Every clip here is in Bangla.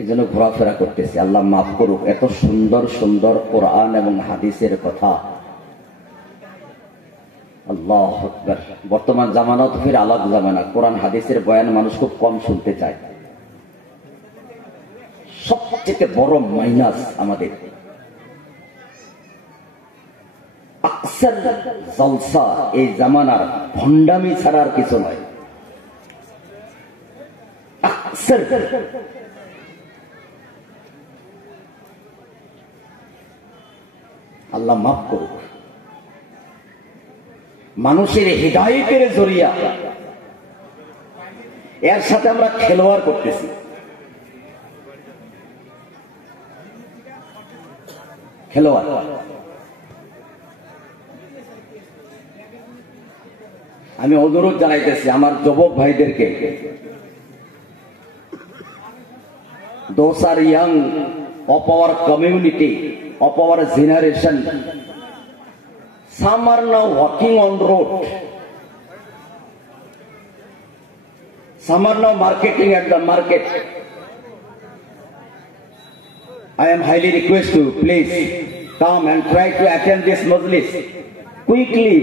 এই জন্য ঘোরাফেরা করতেছি। আল্লাহ মাফ করুক। এত সুন্দর সুন্দর কোরআন এবং হাদিসের কথা, আল্লাহু আকবার। বর্তমান জামানা তো ফির আলাদা জামানা। কোরআন হাদিসের বয়ান মানুষ খুব কম শুনতে চায়। সবচেয়ে বড় মাইনাস আমাদের আকসার জলসা এই জামানার ভণ্ডামি ছাড়ার কিছু নয়। আকসার আল্লাহ মাফ করুক। মানুষের হিদায়াতের জরিয়া, এর সাথে আমরা খেলোয়াড় করতেছি। খেলোয়াড় আমি অনুরোধ জানাইতেছি আমার যুবক ভাইদেরকে, those are young of our community, of our generation. Some are now walking on road, some are now marketing at the market. I am highly request you, please come and try to attend this majlis quickly,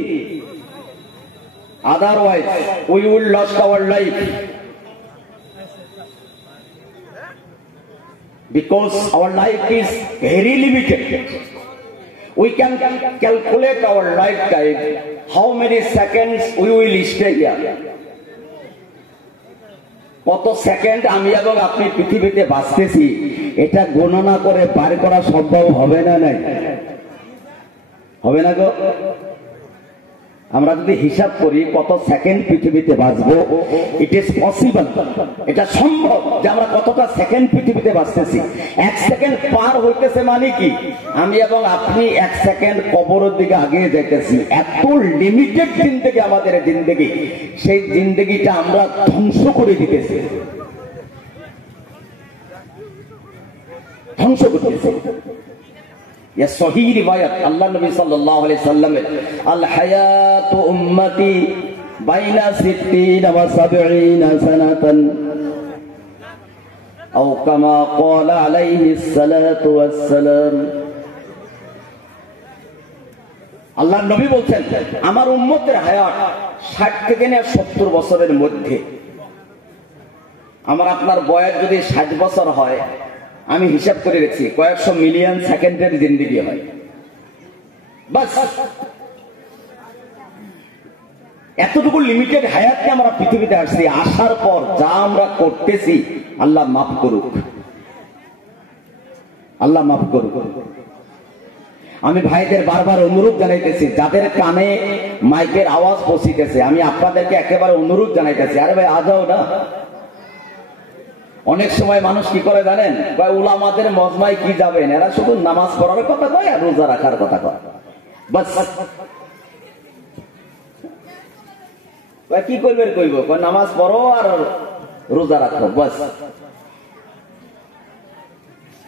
otherwise we will lose our life, because our life is very limited. We can calculate our lifetime, how many seconds we will stay here. কত সেকেন্ড আমি এবং আপনি পৃথিবীতে বাঁচতেছি, এটা গণনা করে বার করা সম্ভব হবে না? নাই হবে না গো? আমরা যদি হিসাব করি কত সেকেন্ড পৃথিবীতে বাঁচবো, ইট ইজ পসিবল, এটা সম্ভব যে আমরা কতটা সেকেন্ড পৃথিবীতে বাঁচতেছি। এক সেকেন্ড পার হইতেছে মানে কি আমি এবং আপনি এক সেকেন্ড কবরের দিকে আগিয়ে যাইতেছি। এত লিমিটেড জিন্দেগি আমাদের জিন্দেগি, সেই জিন্দেগিটা আমরা ধ্বংস করে দিতেছি, ধ্বংস করতেছি। সহিহ রিওয়ায়াত আল্লাহ নবী সাল্লাল্লাহু আলাইহি সাল্লামের, আল হায়াতু উম্মতি বাইনা 60 ওয়া 70 সানাতান আও কামা ক্বালা আলাইহিস সালাতু ওয়াস সালাম। আল্লাহর নবী বলছেন আমার উম্মতের হায়াত 60 থেকে 70 বছরের মধ্যে। আমার আপনার বয়স যদি 60 বছর হয়, আমি হিসাব করে রেখেছি কয়েকশো মিলিয়ন সেকেন্ডের জিন্দেগি হয়। বাস এতটুকু লিমিটেড হায়াতে আমরা পৃথিবীতে আসছি। আসার পর যা আমরা করতেছি, আল্লাহ মাফ করুক, আল্লাহ মাফ করুক। আমি ভাইদের বারবার অনুরোধ জানাইতেছি, যাদের কানে মাইকের আওয়াজ পৌঁছিতেছে, আমি আপনাদেরকে একেবারে অনুরোধ জানাইতেছি, আরে ভাই আজাও না। অনেক সময় মানুষ কি করে জানেন, উলামাদের মজমায় কি যাবেন, এরা শুধু নামাজ পড়ার কথা কয় আর রোজা রাখার কথা কয়। বাস কি করবেন, কইব নামাজ পড়ো আর রোজা রাখো, বাস।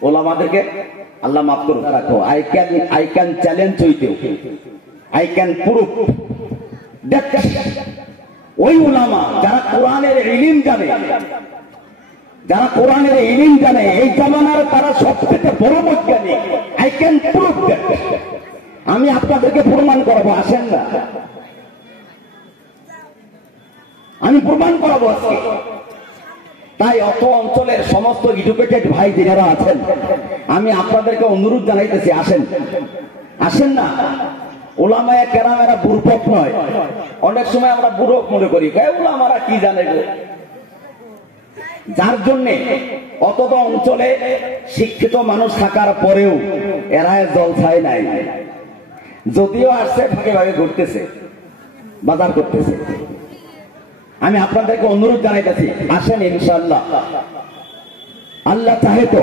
উলামাদেরকে আল্লাহ মাফ করুক, রাখো। I can challenge with you, I can prove that ওই উলামা যারা কোরআনের ইলম জানে, যারা কোরআনের ইলম জানে, এই জামানার তারা সবথেকে বড় বৈজ্ঞানিক। I can prove that. আমি আপনাদেরকে প্রমাণ করাবো, আসেন না, আমি প্রমাণ করাবো আজকে। তাই অত অঞ্চলের সমস্ত এডুকেটেড ভাই যারা আছেন, আমি আপনাদেরকে অনুরোধ জানাইতেছি, আসেন, আসেন না। উলামায়ে কেরাম এরা বুড়পক নয়। অনেক সময় আমরা বুড়ক মনে করি, উলামারা কি জানে গো। যার জন্য অতটা অঞ্চলে শিক্ষিত মানুষ থাকার পরেও এরা জলছায় নাই, যদিও আসছে ফাঁকে ফাঁকে ঘুরতেছে, বাজার করতেছে। আমি আপনাদেরকে অনুরোধ জানাইতেছি, আসেন ইনশাআল্লাহ। আল্লাহ চাহে তো,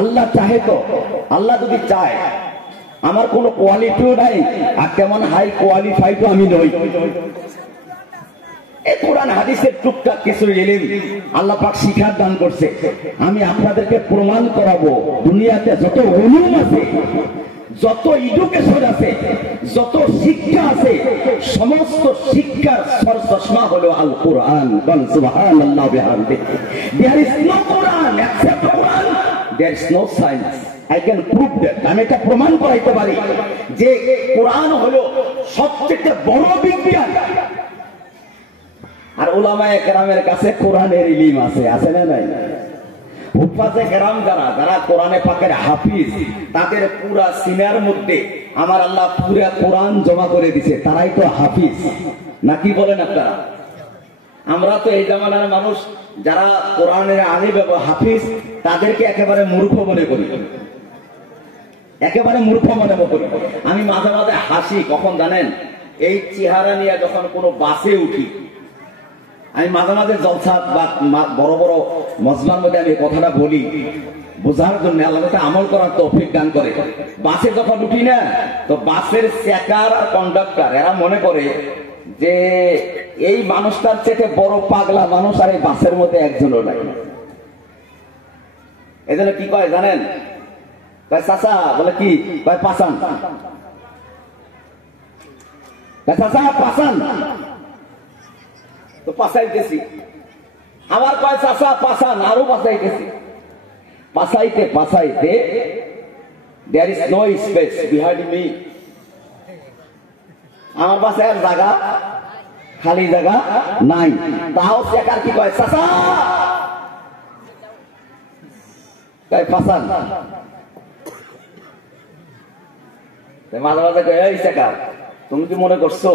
আল্লাহ চাহে তো, আল্লাহ যদি চায়, আমার কোনো কোয়ালিটিও নাই আর তেমন হাই কোয়ালিফাইডও আমি নই। এই কোরআন হাদিসের টুকটাক কিছু ইলম আল্লাহ পাক শিক্ষার দান করছে। আমি আপনাদেরকে প্রমাণ করাবো, দুনিয়াতে যত উলুম আছে, যত এডুকেশন আছে, যত শিক্ষা আছে, সমস্ত শিক্ষার সরচশমা হলো আল কোরআন। সুবহানাল্লাহ বিহামদিহি। There is no Quran except Quran. There is no science. I can prove that. আমি এটা প্রমাণ করাইতে পারি যে কোরআন হলো সবচেয়ে বড় বিজ্ঞান। আর উলামায়ে কেরামের কাছে কোরআনের ইলম আছে, আছে না নাই? হুফাজে কেরাম যারা কোরআনে পাকের হাফিজ, তাদের পুরা সিনার মধ্যে আমার আল্লাহ পুরা কোরআন জমা করে দিছে, তারাই তো হাফিজ। নাকি বলেন আপনারা? আমরা তো এই জামানার মানুষ যারা কোরআনের আলিম এবং হাফিজ, তাদেরকে একেবারে মূর্খ মনে করি, একেবারে মূর্খ মনে করি। আমি মাঝে মাঝে হাসি, কখন জানেন? এই চেহারা নিয়ে যখন কোনো বাসে উঠি, আমি মাঝে মাঝে জলসা বা বড় বড় মজমার মধ্যে আমি কথাটা বলি বোঝার জন্য, আল্লাহ আমল করার তৌফিক দান করে। বাসে যখন উঠি না, তো বাসের চেকার আর কন্ডাক্টর এরা মনে করে যে এই মানুষটার চেয়ে বড় পাগলা মানুষ আর এই বাসের মধ্যে একজনও নাই। এই জন্য কি কয় জানেন? চাচা বলে কি কয়? পাসান। চাচা পাসান, তো পাসাইতেছি। আবার কয় চাচা পাসান, আরো পাসাইতেছি। পাসাইতে পাসাইতে there is no space behind me. আমার পাশে আর জায়গা, খালি জায়গা নাই। তাও চেকার কি কয়? চাচা কয় পাসান। মাঝে মাঝে কয় এই চেকার, তুমি কি মনে করছো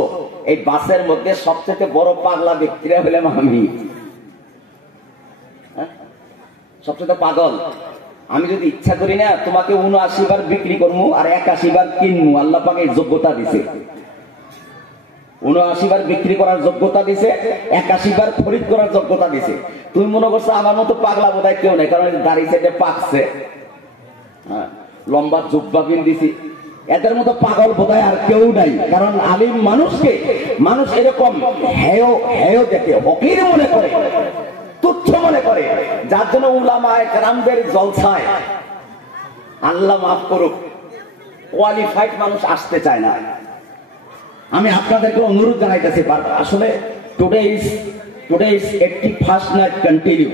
এই বাসের মধ্যে সবচেয়ে বড় পাগলা ব্যক্তিরা হলাম আমি? সবচেয়ে পাগল আমি। যদি ইচ্ছা করি না, তোমাকে ৭৯ বার বিক্রি করবো আর ৮১ বার কিনবো। আল্লাহ পাক এই যোগ্যতা দিছে। ৭৯ বার বিক্রি করার যোগ্যতা দিছে, ৮১ বার খরিদ করার যোগ্যতা দিছে। তুমি মনে করছো আমার মতো পাগলা বোধহয় কেউ নেই, কারণ দাড়ি সাইডে পাকছে, লম্বা জুব্বা পিন দিছি। এদের মতো পাগল বোধহয় আর কেউ নাই। কারণ আলিম মানুষকে মানুষ এরকম হেয় দেখে, হকির মনে করে, তুচ্ছ মনে করে, যার জন্য উলামায়ে কেরামদের জলসায় আল্লাহ মাফ করুক কোয়ালিফাইড মানুষ আসতে চায় না। আমি আপনাদেরকে অনুরোধ জানাইতেছি, আসলে today is 81st night continue,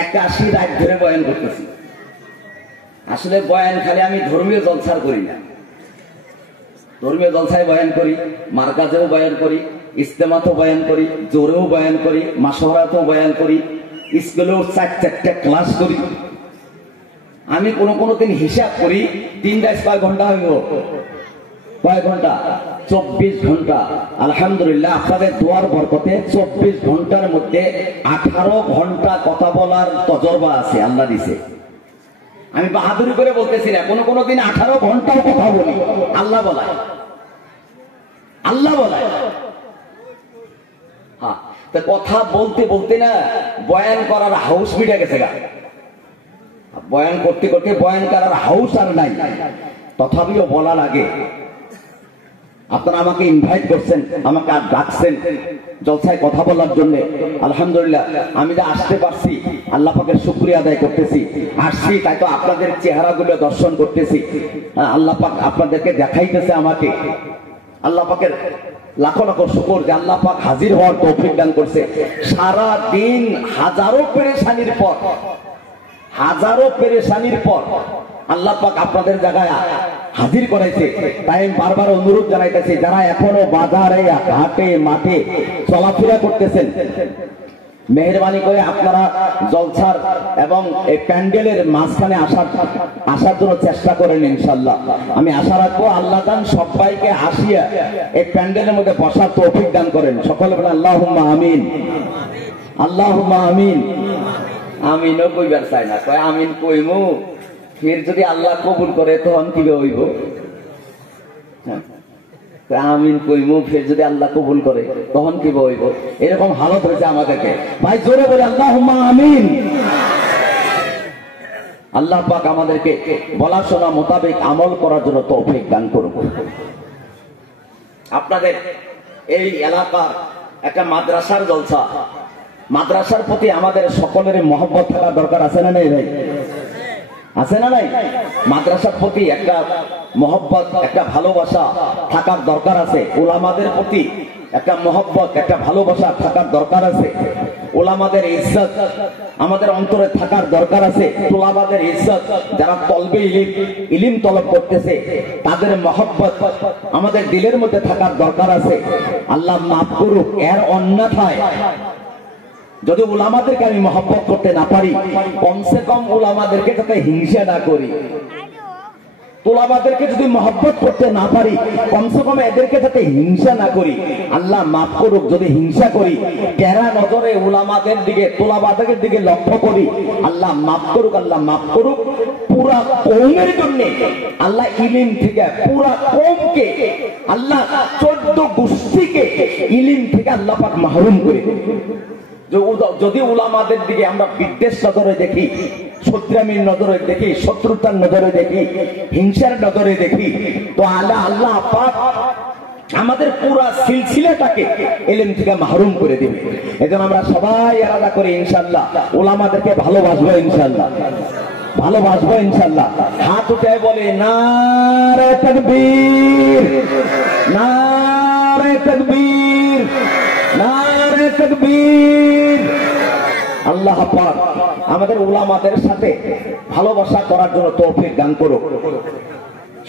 81 রাত ধরে বয়ান করতেছি। আসলে বয়ান খালি আমি ধর্মীয় জলসার করি না, ধর্মীয় জলসায় বয়ান করি, মার্কাজেও বয়ান করি, ইস্তেমাতেও বয়ান করি, জোরেও বয়ান করি, মাশওয়ারাতেও বয়ান করি, স্কুলেও 4-4টা ক্লাস করি। আমি কোনো দিন হিসাব করি 3 রাত কয় ঘন্টা হইব? কয় ঘন্টা? 24 ঘন্টা। আলহামদুলিল্লাহ, আপনাদের দোয়ার বরকতে 24 ঘন্টার মধ্যে 18 ঘন্টা কথা বলার তজরবা আছে, আল্লাহ দিছে। আমি বাহাদুরি করে বলতেছি না, কোনো দিন 18 ঘন্টাও কথা বলি। আল্লাহ বলায়, আল্লাহ বলায়। হ্যাঁ, তো কথা বলতে বলতে না বয়ান করার হাউস মিটে গেছে গা। বয়ান করতে করতে বয়ান করার হাউস আর নাই, তথাপিও বলা লাগে। আপনারা আমাকে ইনভাইট করছেন, আমাকে আর ডাকছেন জলসায় কথা বলার জন্য। আলহামদুলিল্লাহ, আমি যা আসতে পারছি আল্লাহ পাকের শুকরিয়া আদায় করতেছি। আসছি তাই তো আপনাদের চেহারাগুলো দর্শন করতেছি। আল্লাহ পাক আপনাদেরকে দেখাইতেছে আমাকে। আল্লাহ পাকের লাখো লাখো শুকর যে আল্লাহ পাক হাজির হওয়ার তৌফিক দান করছে। সারা দিন হাজারো পেরেশানির পর আল্লাহ পাক আপনাদের জায়গায় হাজির করাইছে। তাই আমি বারবার অনুরোধ জানাইতেছি, যারা এখনো বাজারে, ঘাটে, মাঠে চলাফেরা করতেছেন, মেহরবানি করে আপনারা জলসার এবং এই প্যান্ডেলের মাঝখানে আসার জন্য চেষ্টা করেন। ইনশাআল্লাহ আমি আশা রাখবো আল্লাহ দান সবাইকে আসিয়া এই প্যান্ডেলের মধ্যে বসার তৌফিক দান করেন। সকলে বলেন আল্লাহুম্মা আমিন, আল্লাহুম্মা আমিন। আমিনও কইবার চাই না, কয় আমিন কইমু, ফির যদি আল্লাহ কবুল করে তখন কিভাবে হইব? আমিন কইমু, ফির যদি আল্লাহ কবুল করে তখন কিভাবে হইব? এরকম হালত হয়েছে আমাদেরকে। ভাই জোরে বলে আল্লাহুম্মা আমিন। আল্লাহ পাক আমাদেরকে বলা শোনা মোতাবেক আমল করার জন্য তৌফিক দান করুন। আপনাদের এই এলাকার একটা মাদ্রাসার জলসা, মাদ্রাসার প্রতি আমাদের সকলের মহব্বত থাকা দরকার, আছে না নেই ভাই? আছে না নাই? মাদ্রাসার প্রতি একটা মহব্বত, একটা ভালোবাসা থাকার দরকার আছে। উলামাদের প্রতি একটা মহব্বত, একটা ভালোবাসা থাকার দরকার আছে। উলামাদের ইজ্জত আমাদের অন্তরে থাকার দরকার আছে। তুলাবাদের ইজ্জত, যারা তলবে ইলিম তলব করতেছে তাদের মহব্বত আমাদের দিলের মধ্যে থাকার দরকার আছে। আল্লাহ মাফ করুক, এর অন্যথায় যদি উলামাদেরকে আমি মহব্বত করতে না পারি, কমসে কম উলামাদেরকে যাতে হিংসা না করি। তোলাবাদেরকে যদি মহব্বত করতে না পারি, কমসে কম এদেরকে যাতে হিংসা না করি। আল্লাহ মাফ করুক, যদি হিংসা করি, টেরা নজরে উলামাদের দিকে, তোলাবাদের দিকে লক্ষ্য করি, আল্লাহ মাফ করুক, আল্লাহ মাফ করুক। পুরা কওমের জন্য আল্লাহ ইলিম থেকে, পুরা কওমকে আল্লাহ 14 গোষ্ঠীকে ইলিম থেকে আল্লাহ পাক মাহরুম করে দেন। যদি উলামাদের দিকে আমরা বিদ্বেষ নজরে দেখি, শত্রুতার নজরে দেখি, শত্রুতার নজরে দেখি, হিংসার নজরে দেখি, তো আল্লাহ পাক আমাদের পুরা সিলসিলাটাকে ইলম থেকে মাহরুম করে দিবে। এজন্য আমরা সবাই আলাদা করে ইনশাআল্লাহ উলামাদেরকে ভালোবাসবো, ইনশাআল্লাহ ভালোবাসবো, ইনশাআল্লাহ। হাত উঠে বলে নারে তাকবীর, নারে তাকবীর, নারে তাকবীর। আল্লাহ পাক আমাদের উলামাদের সাথে ভালোবাসা করার জন্য তৌফিক দান করুক।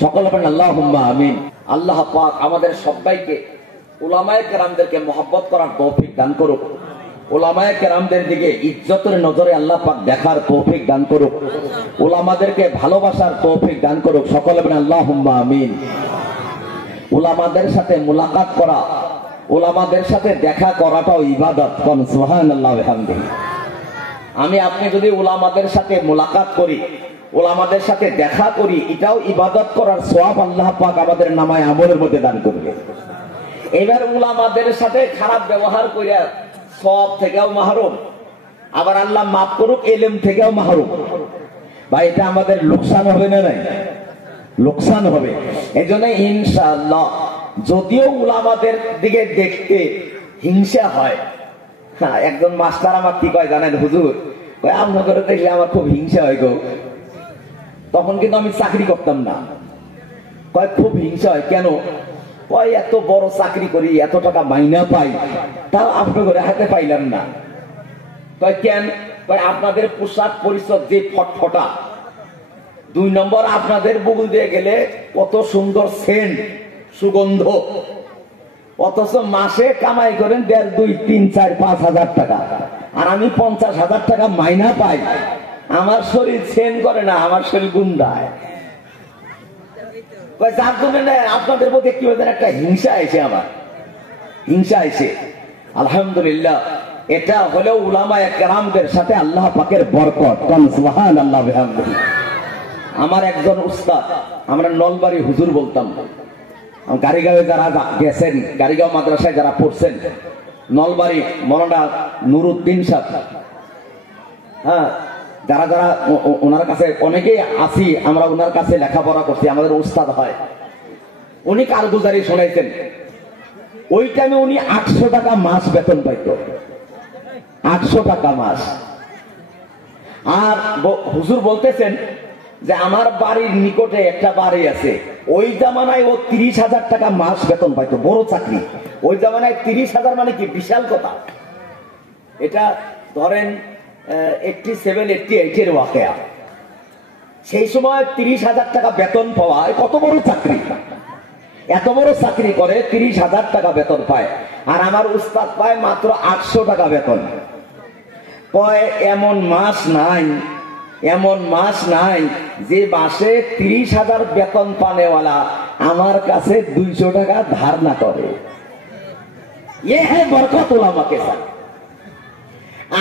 সকলে বলেন আল্লাহুম্মা আমিন। আল্লাহ পাক আমাদের সবাইকে উলামায়ে কেরামদেরকে মহব্বত করার তৌফিক দান করুক। উলামায়ে কেরামদের দিকে ইজ্জতের নজরে আল্লাহ পাক দেখার তৌফিক দান করুক। উলামাদেরকে ভালোবাসার তৌফিক দান করুক। সকলে বলেন আল্লাহুম্মা আমিন। উলামাদের সাথে মুলাকাত করা, উলামাদের সাথে দেখা করাটাও ইবাদত। কোন সুবহানাল্লাহ ওয়া বিহামদিহি। আমি আপনি যদি উলামাদের সাথে মুলাকাত করি, উলামাদের সাথে দেখা করি, এটাও ইবাদত করার সওয়াব আল্লাহ পাক আমাদের নামায় আমলের মধ্যে দান করবে। এবার উলামাদের সাথে খারাপ ব্যবহার কইরা সওয়াব থেকেও মাহরুম, আবার আল্লাহ মাফ করুক ইলম থেকেও মাহরুম। ভাই এটা আমাদের লোকসান হবে না? নাই, লোকসান হবে। এজন্য ইনশাআল্লাহ যদিও উলামাদের দিকে দেখতে হিংসা হয়, হ্যাঁ, একজন মাস্টার আমার কি কয় জানেন, হুজুর কয় আপনাদের দেখলে আমার খুব হিংসা হয় গো। তখন কিন্তু আমি চাকরি করতাম না। কয় খুব হিংসা হয় কেন? কয় এত বড় চাকরি করি, এত টাকা মাইনা পাই, তাও আপনাদের হাতে পাইলাম না। কয় কেন? কয় আপনাদের পোশাক পরিচ্ছদ যে ফটফটা, 2 নম্বর আপনাদের বুকুল দিয়ে গেলে কত সুন্দর সেন্ট, সুগন্ধ, অথচ মাসে কামাই করেন 1.5, 2, 3, 4, 5 হাজার টাকা, আর আমি 50,000 টাকা মাইনা পাই। আমার শরীর সেন করে না, আমার শরীর গুন্ডায়। যার জন্য আপনাদের প্রতি কি একটা হিংসা এসে, আমার হিংসা এসে। আলহামদুলিল্লাহ, এটা হলেও উলামায়ে কেরামদের সাথে আল্লাহ পাকের বরকত। কোন সুবহানাল্লাহ ওয়া বিহামদিহি। আমার একজন উস্তাদ, আমরা নলবাড়ি হুজুর বলতাম। গাড়িগাঁওয়ে যারা গেছেন, গাড়িগাঁও মাদ্রাসায় যারা পড়ছেন, নলবাড়ি মৌলানা নুরুদ্দিন সাহেব, হ্যাঁ, যারা যারা ওনার কাছে অনেকেই আসি, আমরা ওনার কাছে লেখাপড়া করছি, আমাদের উস্তাদ হয়। উনি কারগুজারি শোনাইছেন। ওই টাইমে উনি 800 টাকা মাস বেতন পাইত, 800 টাকা মাস। আর হুজুর বলতেছেন যে আমার বাড়ির নিকটে একটা বাড়ি আছে, ওই জামানায় ও 30,000 টাকা মাস বেতন পাইতো, বড় চাকরি। ওই জামানায় 30,000 মানে কি বিশাল কথা। এটা ধরেন 87, 88 এর ওয়াকিয়া। সেই সময় 30,000 টাকা বেতন পাওয়া কত বড় চাকরি। এত বড় চাকরি করে 30,000 টাকা বেতন পায়, আর আমার উস্তাদ পায় মাত্র 800 টাকা বেতন। কয় এমন মাস নাই, এমন মাস নাই যে মাসে 30,000 বেতন পানেওয়ালা আমার কাছে 200 টাকা ধার না করে। ये है बरकत उलामा के साथ।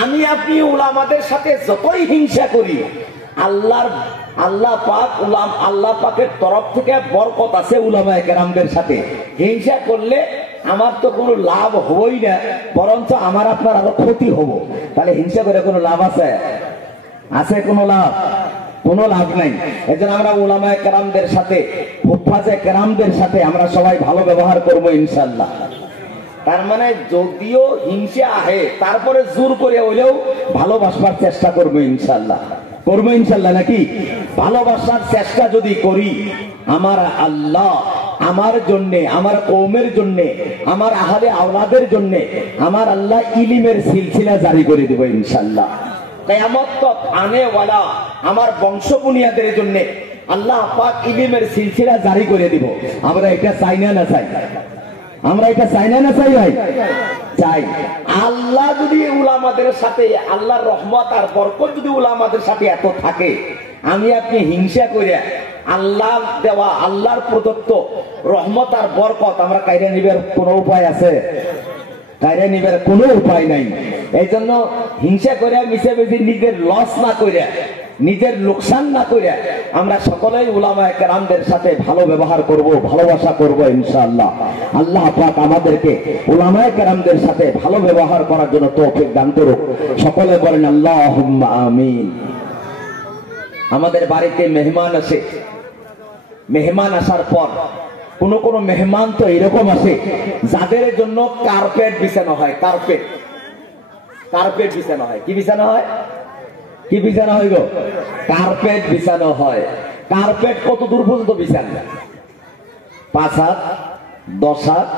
আমি আপনি উলামাদের সাথে যতই হিংসা করি, আল্লাহ পাক আল্লাহ পাকের তরফ থেকে বরকত আছে উলামায়ে কেরামদের সাথে। হিংসা করলে আমার তো কোনো লাভ হবই না, বরঞ্চ আমার আপনার আরো ক্ষতি হবো। তাহলে হিংসা করে কোনো লাভ আছে? আছে কোনো লাভ? কোনো লাভ নাই। এজন্য আমরা উলামায়ে কেরামদের সাথে, হুফাজে কেরামদের সাথে আমরা সবাই ভালো ব্যবহার করবো ইনশাআল্লাহ। তার মানে যদিও হিংসা আহে, তারপরে জোর করে হইলেও ভালোবাসবার চেষ্টা করবো ইনশাআল্লাহ। করবো ইনশাল্লাহ নাকি? ভালোবাসার চেষ্টা যদি করি, আমার আল্লাহ আমার জন্যে, আমার কওমের জন্যে, আমার আহলে আওলাদের জন্যে আমার আল্লাহ ইলিমের সিলসিলা জারি করে দেব ইনশাল্লাহ। কিয়ামত তক আনেওয়ালা আমার বংশ বুনিয়াদের জন্যে আল্লাহ পাক ইলিমের সিলসিলা জারি করে দিব। আমরা এটা চাই না, না চাই? আমরা এটা চাই না, না চাই ভাই? চাই। আল্লাহ যদি উলামাদের সাথে, আল্লাহর রহমত আর বরকত যদি উলামাদের সাথে এত থাকে, আমি আপনি হিংসা করে আল্লাহ দেওয়া, আল্লাহর প্রদত্ত রহমত আর বরকত আমরা কাইরে নিবার কোনো উপায় আছে? কাইরে নিবার কোনো উপায় নাই। এই জন্য হিংসা করে মিশে বেশি নিজের লস না করে, নিজের লোকসান না করে আমরা সকলেই উলামায়ে কেরামদের সাথে ভালো ব্যবহার করব, ভালোবাসা করব ইনশাআল্লাহ। আল্লাহ পাক আমাদেরকে উলামায়ে কেরামদের সাথে ভালো ব্যবহার করার জন্য তৌফিক দান করুক। সকলে বলেন আল্লাহুম্মা আমিন। আমাদের বাড়িতে মেহমান আসে, মেহমান আসার পর কোন কোন মেহমান তো এরকম আসে যাদের জন্য কার্পেট বিছানো হয়। কার্পেট, কার্পেট বিছানো হয়। কি বিছানো হয়? কি বিছানো হয় গো? কার্পেট বিছানো হয়। কার্পেট কত দূর পর্যন্ত বিছান? 5 হাত, 10 হাত,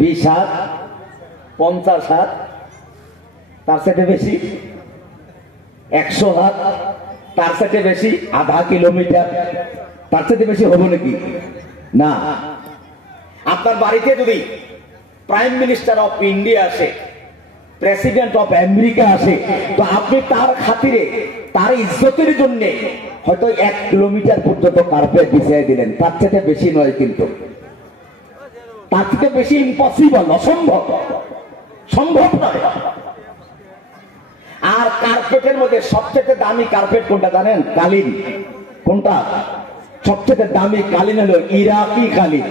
20 হাত, 50 হাত, তার সাথে বেশি 100 হাত, তার সাথে বেশি আধা কিলোমিটার, তার সাথে বেশি হবে নাকি? না। আপনার বাড়িতে যদি প্রাইম মিনিস্টার অফ ইন্ডিয়া আসে, প্রেসিডেন্ট অফ আমেরিকা আসে, তো আপনি তার খাতিরে, তার ইজ্জতের জন্য হয়তো 1 কিলোমিটার পর্যন্ত কার্পেট বিছিয়ে দিলেন, তার থেকে বেশি নয়। কিন্তু তার থেকে বেশি ইম্পসিবল, অসম্ভব, সম্ভব নয়। আর কার্পেটের মধ্যে সবচেয়ে দামি কার্পেট কোনটা জানেন? কালিন। কোনটা সবচেয়ে দামি? কালিন হলো ইরাকি কালিন।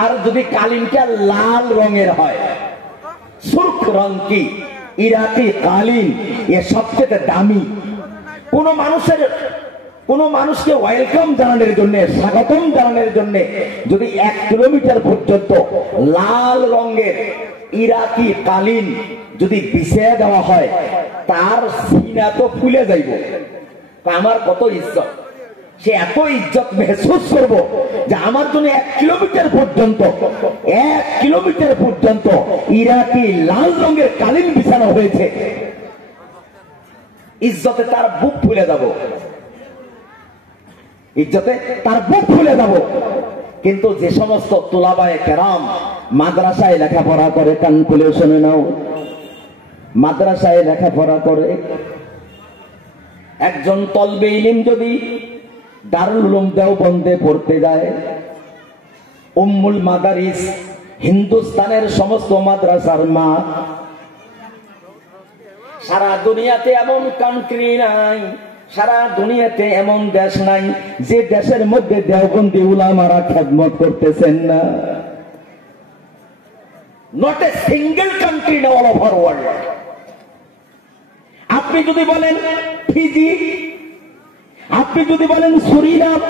আর যদি কালিনটা লাল রঙের হয়, সুরখ রং কি, ইরাকি কালিন, এ সবচেয়ে দামি। কোন মানুষকে ওয়েলকাম জানানোর জন্য, স্বাগতম জানানোর জন্য যদি 1 কিলোমিটার পর্যন্ত লাল রঙের ইরাকি কালিন যদি বিছিয়ে দেওয়া হয়, তার সিনা তো ফুলে যাইব। আমার কত ইজ্জত, সে এত ইজ্জত মেহসুস করব যে আমার জন্য 1 কিলোমিটার পর্যন্ত, 1 কিলোমিটার পর্যন্ত ইরাকি লাল রঙের কালিন বিছানো হয়েছে। ইজ্জতে তার বুক ফুলে যাব, ইজ্জতে তার বুক ফুলে যাব। কিন্তু যে সমস্ত তুলাবায়ে কেরাম মাদ্রাসায় লেখাপড়া করে, কান খুলে শুনে নাও, মাদ্রাসায় লেখাপড়া করে, একজন তলবে ইলম যদি দারুল উলুম দেওবন্দে পড়তে যায়, উম্মুল মাদারিস হিন্দুস্তানের সমস্ত মাদ্রাসার মা, সারা দুনিয়াতে এমন কান্ট্রি নাই, সারা দুনিয়াতে এমন দেশ নাই যে দেশের মধ্যে দেওবন্দি উলামারা খেদমত করতেছেন না। নট এ সিঙ্গেল কান্ট্রি না, অল ওভার ওয়ার্ল্ড। আপনি যদি বলেন ফিজি, আপনি যদি বলেন সুরিনাম,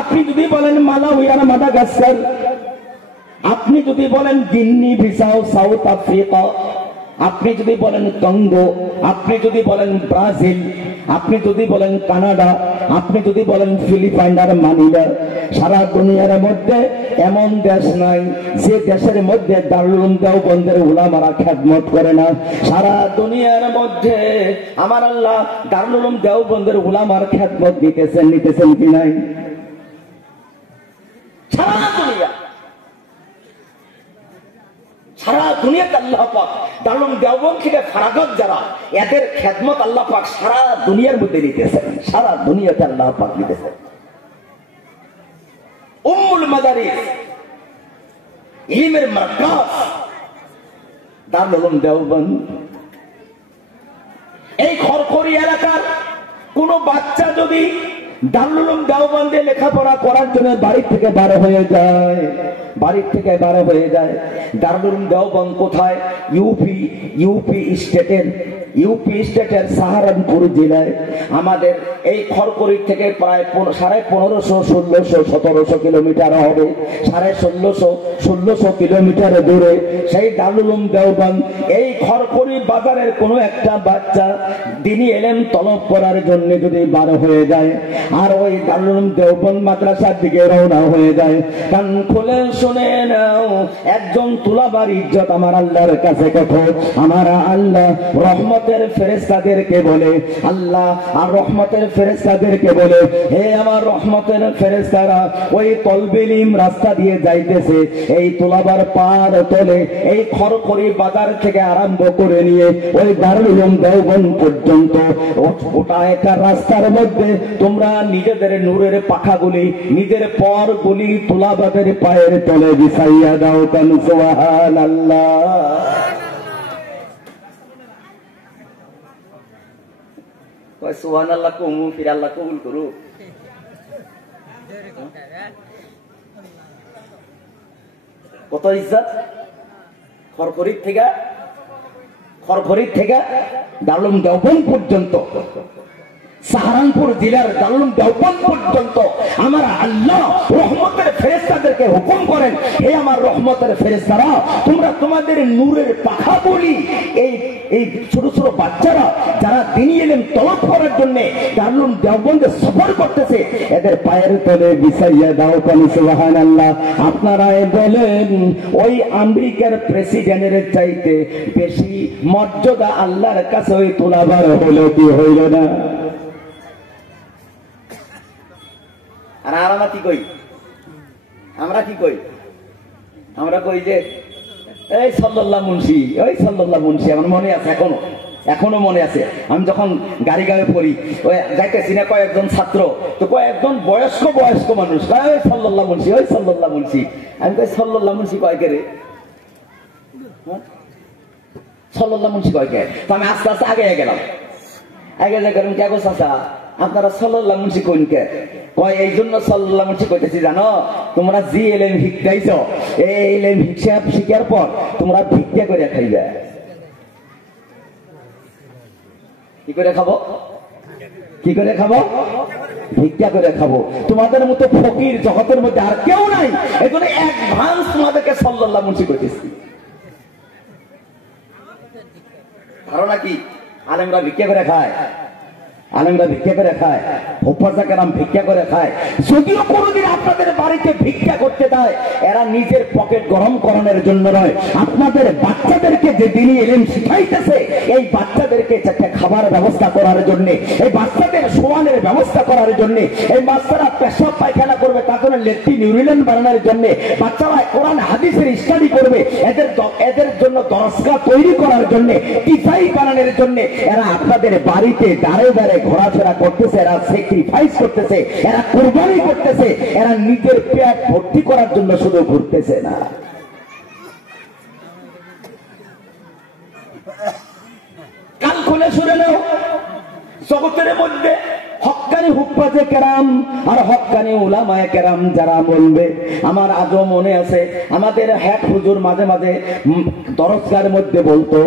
আপনি যদি বলেন মালাউই আর মাদাগাস্কার, আপনি যদি বলেন গিনি বিসাউ সাউথ আফ্রিকা, আপনি যদি বলেন কঙ্গো, আপনি যদি বলেন ব্রাজিল, আপনি যদি বলেন কানাডা, আপনি যদি বলেন ফিলিপাইন আর মানিলা, সারা দুনিয়ার মধ্যে এমন দেশ নাই যে দেশের মধ্যে দারুল উলুম দেওবন্দের উলামারা খেদমত করে না। সারা দুনিয়ার মধ্যে আমার আল্লাহ দারুল উলুম দেওবন্দের উলামার খেদমত নিতেছেন কি নাই? সারা দুনিয়া, সারা দুনিয়াতে আল্লাহ পাক দারুল উলুম দেওবন্দ থেকে ফারাগত যারা, এদের খেদমত আল্লাহ পাক সারা দুনিয়ার মধ্যে নিতেছেন, সারা দুনিয়াতে আল্লাহ পাক নিতেছেন। উম্মুল মাদারিস, ইলমের মারকাজ দারুল উলুম দেওবন্দ। এই খড়খড়ি এলাকার কোন বাচ্চা যদি দারুল উলুম দেওবন্দে লেখাপড়া করার জন্য বাড়ি থেকে বার হয়ে যায়, বাড়ির থেকে বার হয়ে যায়, দারুল উলুম দেওবন্দ কোথায়? ইউপি স্টেটের ইউপি স্টেটের সাহারানপুর জেলায় আমাদের এই খড়কুড়ি থেকে প্রায় 1500, 1600, 1700 কিলোমিটার হবে, 1600 কিলোমিটার দূরে সেই দারুল উলুম দেওবন্দ। এই খড়কুড়ি বাজারের কোনো একটা বাচ্চা দিনী ইলম তলব করার জন্য যদি বার হয়ে যায় আর ওই দারুল উলুম দেওবন্দ মাদ্রাসার দিকে রওনা হয়ে যায়, কান খুলে শুনে নাও, একজন তুলাবার ইজ্জত আমার আল্লাহর কাছে কত। আমার আল্লাহ রহমতের ফেরেশতাদেরকে বলে, আল্লাহ আর রহমতের ফেরেশতাদেরকে বলে, হে আমার রহমতের ফেরেশতারা, ওই তলবিলিম রাস্তা দিয়ে যাইতেছে, এই তুলাবার পার তলে এই খড়কুড়ি বাজার থেকে আরম্ভ করে নিয়ে ওই দারুল উলুম দেওবন্দ পর্যন্ত ওটা একটা রাস্তার মধ্যে তোমরা নিজেদের নূরের পাখাগুলি, নিজের পরগুলি তুলাবাদের পায়ের তলে বিছাইয়া দাও। কান সুবহানাল্লাহ। সুবহানাল্লাহ কমু, ফির আল্লাহ কবুল করুক। কত ইজ্জত! খড়কুড়ি থেকে দারুল উলুম দেওবন্দ পর্যন্ত, সাহারানপুর জেলার দারুল উলুম দেওবন্দ পর্যন্ত আমার আল্লাহ রহমতের ফেরেশতাদেরকে হুকুম করেন, হে আমার রহমতের ফেরেশতারা, তোমরা তোমাদের নূরের পাখা বলি এই ছোট ছোট বাচ্চারা যারা দ্বীনি ইলম তলব করার জন্য দারুল উলুম দেওবন্দে সফর করতেছে, এদের পায়ের তলে বিছাইয়া দাও। সুবহানাল্লাহ। আপনারা বলেন, ওই আমেরিকার প্রেসিডেন্টের চাইতে বেশি মর্যাদা আল্লাহর কাছে ওই তুলাবার হলো কি হইল না? আর আমরা কি কই? আমরা কই যে এই সাল্লাল্লাহু মুন্সি, ওই সাল্লাল্লাহু মুন্সি। আমার মনে আছে, এখনো মনে আছে, আমি যখন গাড়ি গায়ে পড়ি, ওই যাইতেছি না কয়েকজন ছাত্র, তো কয়েকজন বয়স্ক মানুষ, ওই সাল্লাল্লাহু মুন্সি, ওই সাল্লাল্লাহু মুন্সি। আমি কই সাল্লাল্লাহু মুন্সি কয় কে রে? সাল্লাল্লাহু মুন্সি কয় কে? তো আমি আস্তে আস্তে আগে গেলাম, কে গো চাচা, আপনারা সাল্লাল্লাহু মুন্সি কোন কে? কয় এই জন্য সাল্লাল্লাহু মুন্সি কইতেছি, জানো তোমরা জি এলেন শিখাইছো, এই এলেন শিখার পর তোমরা ভিক্ষা করে খাইবে। কি করে খাবো? ভিক্ষা করে খাবো। তোমাদের মতো ফকির জগতের মধ্যে আর কেউ নাই, এজন্য অ্যাডভান্স তোমাদেরকে সাল্লাল্লাহু মুন্সি কইতেছি। ধারণা কি আলেমরা ভিক্ষা করে খায়? হুফাজা কেরাম ভিক্ষা করে খায়। যদিও কোনোদিন আপনাদের বাড়িতে ভিক্ষা করতে দেয়, এরা নিজের পকেট গরম করানোর জন্য নয়, আপনাদের বাচ্চাদেরকে যে দ্বীনি ইলম শিখাইতেছে, এই বাচ্চাদেরকে একটা খাবার ব্যবস্থা করার জন্য, এই বাচ্চাদের শোয়ানোর ব্যবস্থা করার জন্য, এই বাচ্চারা পেশাব পায়খানা করবে তার জন্য ল্যাট্রিন ইউরিন বানানোর জন্য, বাচ্চারা কোরআন হাদিসের স্টাডি করবে, এদের জন্য দরজগাহ তৈরি করার জন্য, টিফাই বানানোর জন্য এরা আপনাদের বাড়িতে দাঁড়ে দাঁড়ে ঘোরাফেরা করতেছে, এরা স্যাক্রিফাইস করতেছে, এরা কুরবানি করতেছে, এরা নিজের পেট ভর্তি করার জন্য শুধু ঘুরতেছে না। কান খুলে শুনে নাও, জগতের মধ্যে হক্কানি হুফাজে কেরাম আর হক্কানি উলামায়ে কেরাম যারা বলবে, আমার আজও মনে আছে আমাদের হ্যাক হুজুর মাঝে মাঝে দরজগার মধ্যে বলতো,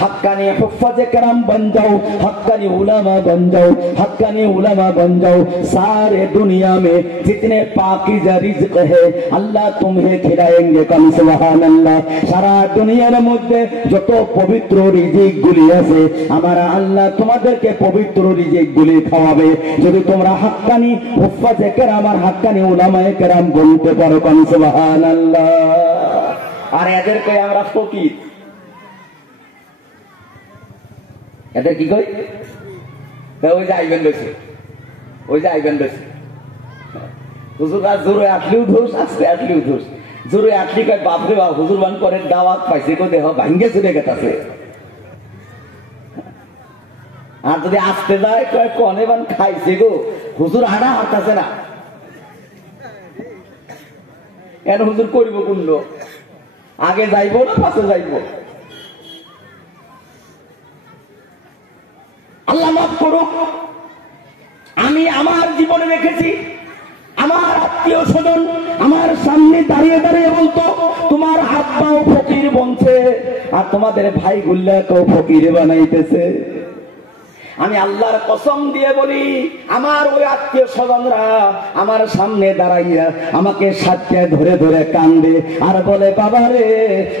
हक्कानी हुफ्फाज़े करम बन जाओ, हक्कानी उलमा बन जाओ, हक्कानी उलमा बन जाओ। सारे दुनिया में जितने पाकीज़ा रिज़्क़ है अल्लाह तुम्हें खिलाएंगे। कम सुबहान अल्लाह। सारा दुनियार मध्य যত পবিত্র রিজিক গুলি আছে আমার আল্লাহ তোমাদেরকে পবিত্র রিজিক গুলি খাওয়াবে যদি তোমরা হক্কানি হুফাজে কেরাম আর হক্কানি উলামায়ে কেরাম বলতে পারো। কম সুবহানাল্লাহ। আর এদেরকে আমরা ফকির, এদের কি কই? ওই যে আইবেন রয়েছে, ওই যে আইবেন রয়েছে হুজুর আজ জোরে আসলেও ধোস, আসতে আসলেও ধোস। জোরে আসলি কয় বাপরে বাপ হুজুর বান করে দাওয়াত পাইছে, কো দেহ ভাঙ্গে চলে গেছে। আর যদি আসতে যায় কয় কনে বান খাইছে গো হুজুর, হাঁটা হাঁটতেছে না। এন হুজুর করিব কোন আগে যাইবো না পাশে যাইবো? আল্লাহ মাফ করুক। আমি আমার জীবনে দেখেছি আমার আত্মীয় স্বজন আমার সামনে দাঁড়িয়ে দাঁড়িয়ে বলতো তোমার হাত আব্বাও ফকির বলছে, আর তোমাদের ভাই গুল্লাকেও ফকির বানাইতেছে। আমি আল্লাহর কসম দিয়ে বলি, আমার ওই আত্মীয় স্বজনরা আমার সামনে দাঁড়াইয়া আমাকে সাতটায় ধরে ধরে কান্দে আর বলে, বাবা রে,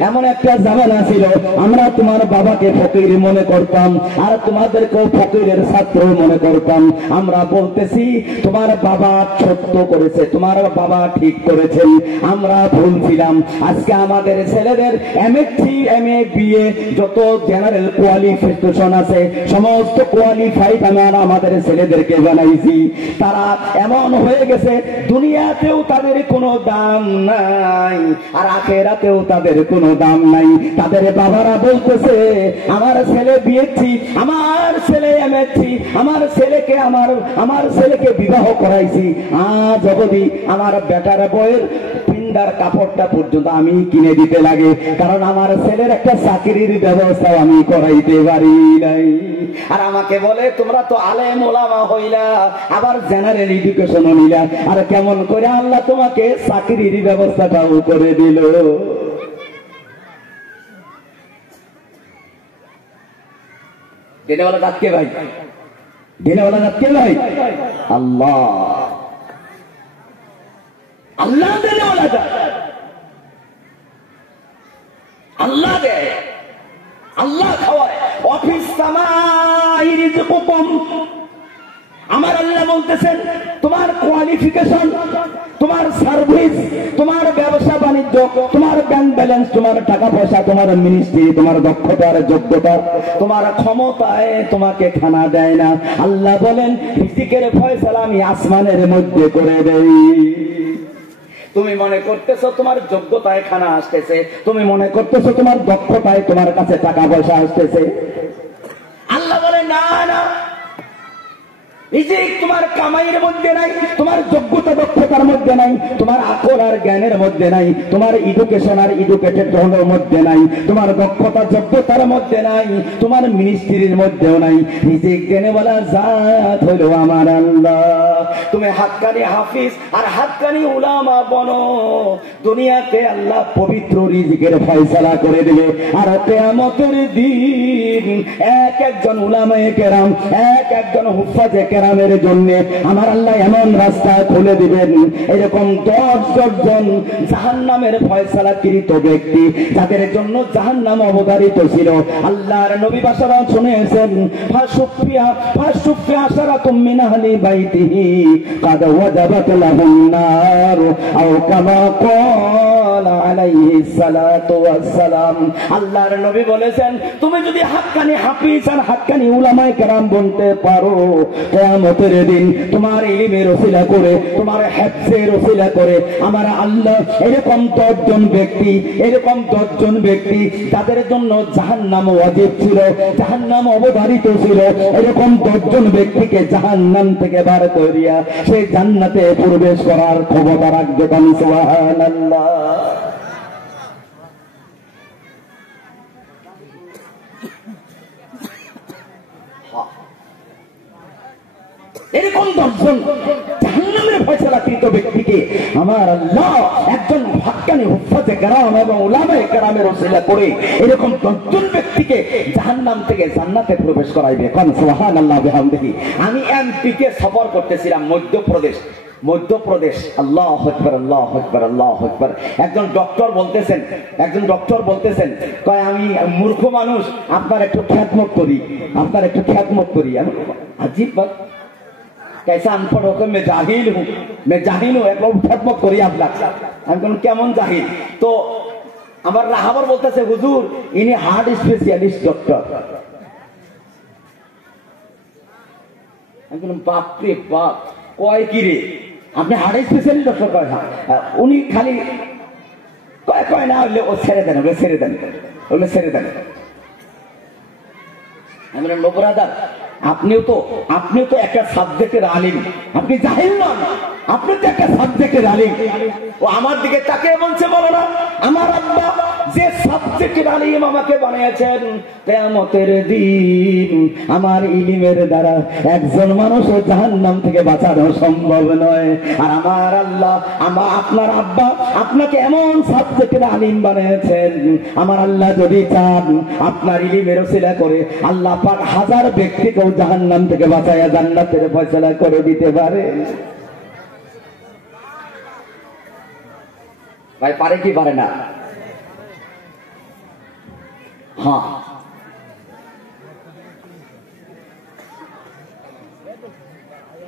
এমন একটা জামানা ছিল আমরা তোমার বাবাকে ফকির মনে করতাম আর তোমাদেরকেও ফকিরের ছাত্র মনে করতাম। আমরা বলতেছি তোমার বাবা ছোট্ট করেছে, তোমার বাবা ঠিক করেছেন, আমরা ভুল ছিলাম। আজকে আমাদের ছেলেদের MSc MA BA যত জেনারেল কোয়ালিফিকেশন আছে সমস্ত কোয়ালিফাইড আমরা আমাদের ছেলেদেরকে বানাইছি। তারা এমন হয়ে গেছে দুনিয়াতেও তাদের কোনো দাম নাই আর আখেরাতেও তাদের কোনো দাম নাই। তাদের বাবারা বলতেছে, আমার ছেলে বিয়েছি, আমার ছেলে এমএসসি, আমার ছেলেকে বিবাহ করাইছি, আজ অবধি আমার বেটার বইয়ের পিন্ডার কাপড়টা পর্যন্ত আমি কিনে দিতে লাগে, কারণ আমার ছেলের একটা চাকরির ব্যবস্থা আমি করাইতে পারি নাই। আর আমাকে বলে, তোমরা তো আলেম ওলামা হইলা, আবার জেনারেল এডুকেশনও নিলা, আর কেমন করে আল্লাহ তোমাকে চাকরির ব্যবস্থাটাও করে দিল। দিনেওয়ালা যাচ্ছে ভাই, দিনেওয়ালা যাচ্ছে ভাই, আল্লাহ আল্লাহ দিনেওয়ালা যায়, আল্লাহ দেয়, আল্লাহ খাওয়ায়। অফিস সামাই রিজকুকুম, আমার আল্লাহ বলতেছেন তোমার কোয়ালিফিকেশন, তোমার সার্ভিস, তোমার ব্যবসা বাণিজ্য, তোমার ব্যাংক ব্যালেন্স, তোমার টাকা পয়সা, তোমার মিনিস্ট্রি, তোমার দক্ষতার যোগ্যতা, তোমার ক্ষমতায় তোমাকে খানা দেয় না। আল্লাহ বলেন রিজিকের ফয়সালা আমি আসমানের মধ্যে করে দেই। তুমি মনে করতেছো তোমার যোগ্যতায় খানা আসতেছে, তুমি মনে করতেছো তোমার দক্ষতায় তোমার কাছে টাকা পয়সা আসতেছে। আল্লাহ বলে না না, রিজিক তোমার কামাইয়ের মধ্যে নাই, তোমার যোগ্যতা দক্ষতার মধ্যে নাই, তোমার আকল আর জ্ঞানের মধ্যে নাই, তোমার এডুকেশন আর এডুকেটেড হওয়ার মধ্যে নাই, তোমার দক্ষতা যোগ্যতার মধ্যে নাই, তোমার মিনিস্ট্রির মধ্যেও নাই। রিজিক দেনেওয়ালা জাত হলো আমার আল্লাহ। তুমি হাক্কানি হাফিজ আর হাক্কানি উলামা বনো, দুনিয়াতে আল্লাহ পবিত্র রিজিকের ফয়সালা করে দিবে, আর কিয়ামতের দিন এক একজন উলামায়ে কেরাম, এক একজন হুফাজে কেরামের জন্য আমার আল্লাহ এমন রাস্তা খুলে দিবেন, এরকম 10 জন জাহান্নামের ফয়সালাকৃত ব্যক্তি যাদের জন্য জাহান্নাম অবধারিত ছিল। আল্লাহর নবী বাশারা শুনেছেন, ফাসুফিয়া আশারাতুম মিন আহলি বাইতিহি কাদ ওয়াজাবাত লাহুন নার আও কামা ক্বালা আলাইহিস সালাতু ওয়াস সালাম। আল্লাহর নবী বলেছেন, তুমি যদি হাক্কানি হাফিজ আর হাক্কানি উলামায়ে কেরাম বনতে পারো, কিয়ামতের দিন তোমার ইলমের ওসিলা করে, তোমার হিফজের ওসিলা করে আমার আল্লাহ এরকম 10 জন ব্যক্তি যাদের জন্য জাহান্নাম ওয়াজিব ছিল, জাহান্নাম অবধারিত ছিল, এরকম 10 জন ব্যক্তিকে জাহান্নাম থেকে বার করিয়া সেই জান্নাতে প্রবেশ করার ক্ষমতা রাখবে। সুবহানাল্লাহ। এরকম 10 জন জাহান্নামের ফয়সালাকৃত ব্যক্তিকে আমার আল্লাহ একজন হাক্কানি হুফাজে কেরাম এবং উলামায়ে কেরামের ওসিলা করে এরকম 10 জন ব্যক্তিকে জাহান্নাম থেকে জান্নাতে প্রবেশ করাইবে। কোন সুবহানাল্লাহ বিহামদিহি। আমি এমপি কে সফর করতেছিলাম মধ্যপ্রদেশ। আল্লাহু আকবার, আল্লাহু আকবার, আল্লাহু আকবার। একজন ডক্টর বলতেছেন কয়, আমি মূর্খ মানুষ, আপনার একটু খিদমত করি। আমি अजीब बात, कैसा अनपढ़ होकर मैं जाहिल हूँ एक खिदमत करी আপনার। আমি কোন কেমন জাহিল? তো আমার রাহাবার বলতেছে, হুজুর ইনি হার্ট স্পেশালিস্ট ডক্টর। আমি বললাম, বাপ রে বাপ, কয় কি রে আপনি হার্ট স্পেশালিস্ট ডক্টর? কয় হ্যাঁ। উনি খালি কয় না, ও ছেড়ে দেন। আমি বললাম, নো ব্রাদার, আপনিও তো একটা সাবজেক্টের আলিম, আপনি জাহিল নন, আপনি তো একটা সাবজেক্টের আলিম। ও আমার দিকে তাকিয়ে বলছে, বলো না আমার আব্বা যে সাবজেক্টের আলিম আমাকে বানিয়েছেন, কিয়ামতের দিন আমার ইলমের দ্বারা একজন মানুষও জাহান্নাম থেকে বাঁচানো সম্ভব নয়। আর আমার আল্লাহ, আপনার আব্বা আপনাকে এমন সাবজেক্টের আলিম বানিয়েছেন, আমার আল্লাহ যদি চান আপনার ইলমের ওসিলা করে আল্লাহ পাক হাজার ব্যক্তিকেও জাহান্নাম থেকে বাঁচায়া জান্নাতের ফয়সালা করে দিতে পারে। ভাই পারে কি পারে না? হ্যাঁ,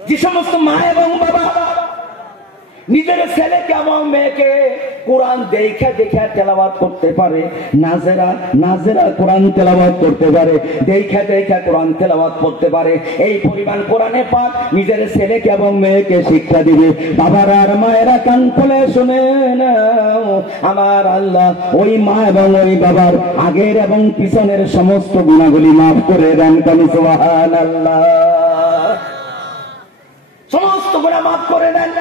যে সমস্ত মা এবং বাবা নিজের ছেলেকে এবং মেয়েকে কোরআন দেখে দেখে তেলাওয়াত করতে পারে, নাজেরা কোরআন তেলাওয়াত করতে পারে, দেখে দেখে কোরআন তেলাওয়াত করতে পারে, এই পরিমাণ কোরআনে পাক নিজের ছেলেকে এবং মেয়েকে শিক্ষা দিবে। বাবারা আর মায়েরা কান খুলে শুনে নাও, আমার আল্লাহ ওই মা এবং ওই বাবার আগের এবং পিছনের সমস্ত গুনাহগুলি মাফ করে দেন। সুবহানাল্লাহ, সমস্ত গুনাহ মাফ করে দেন।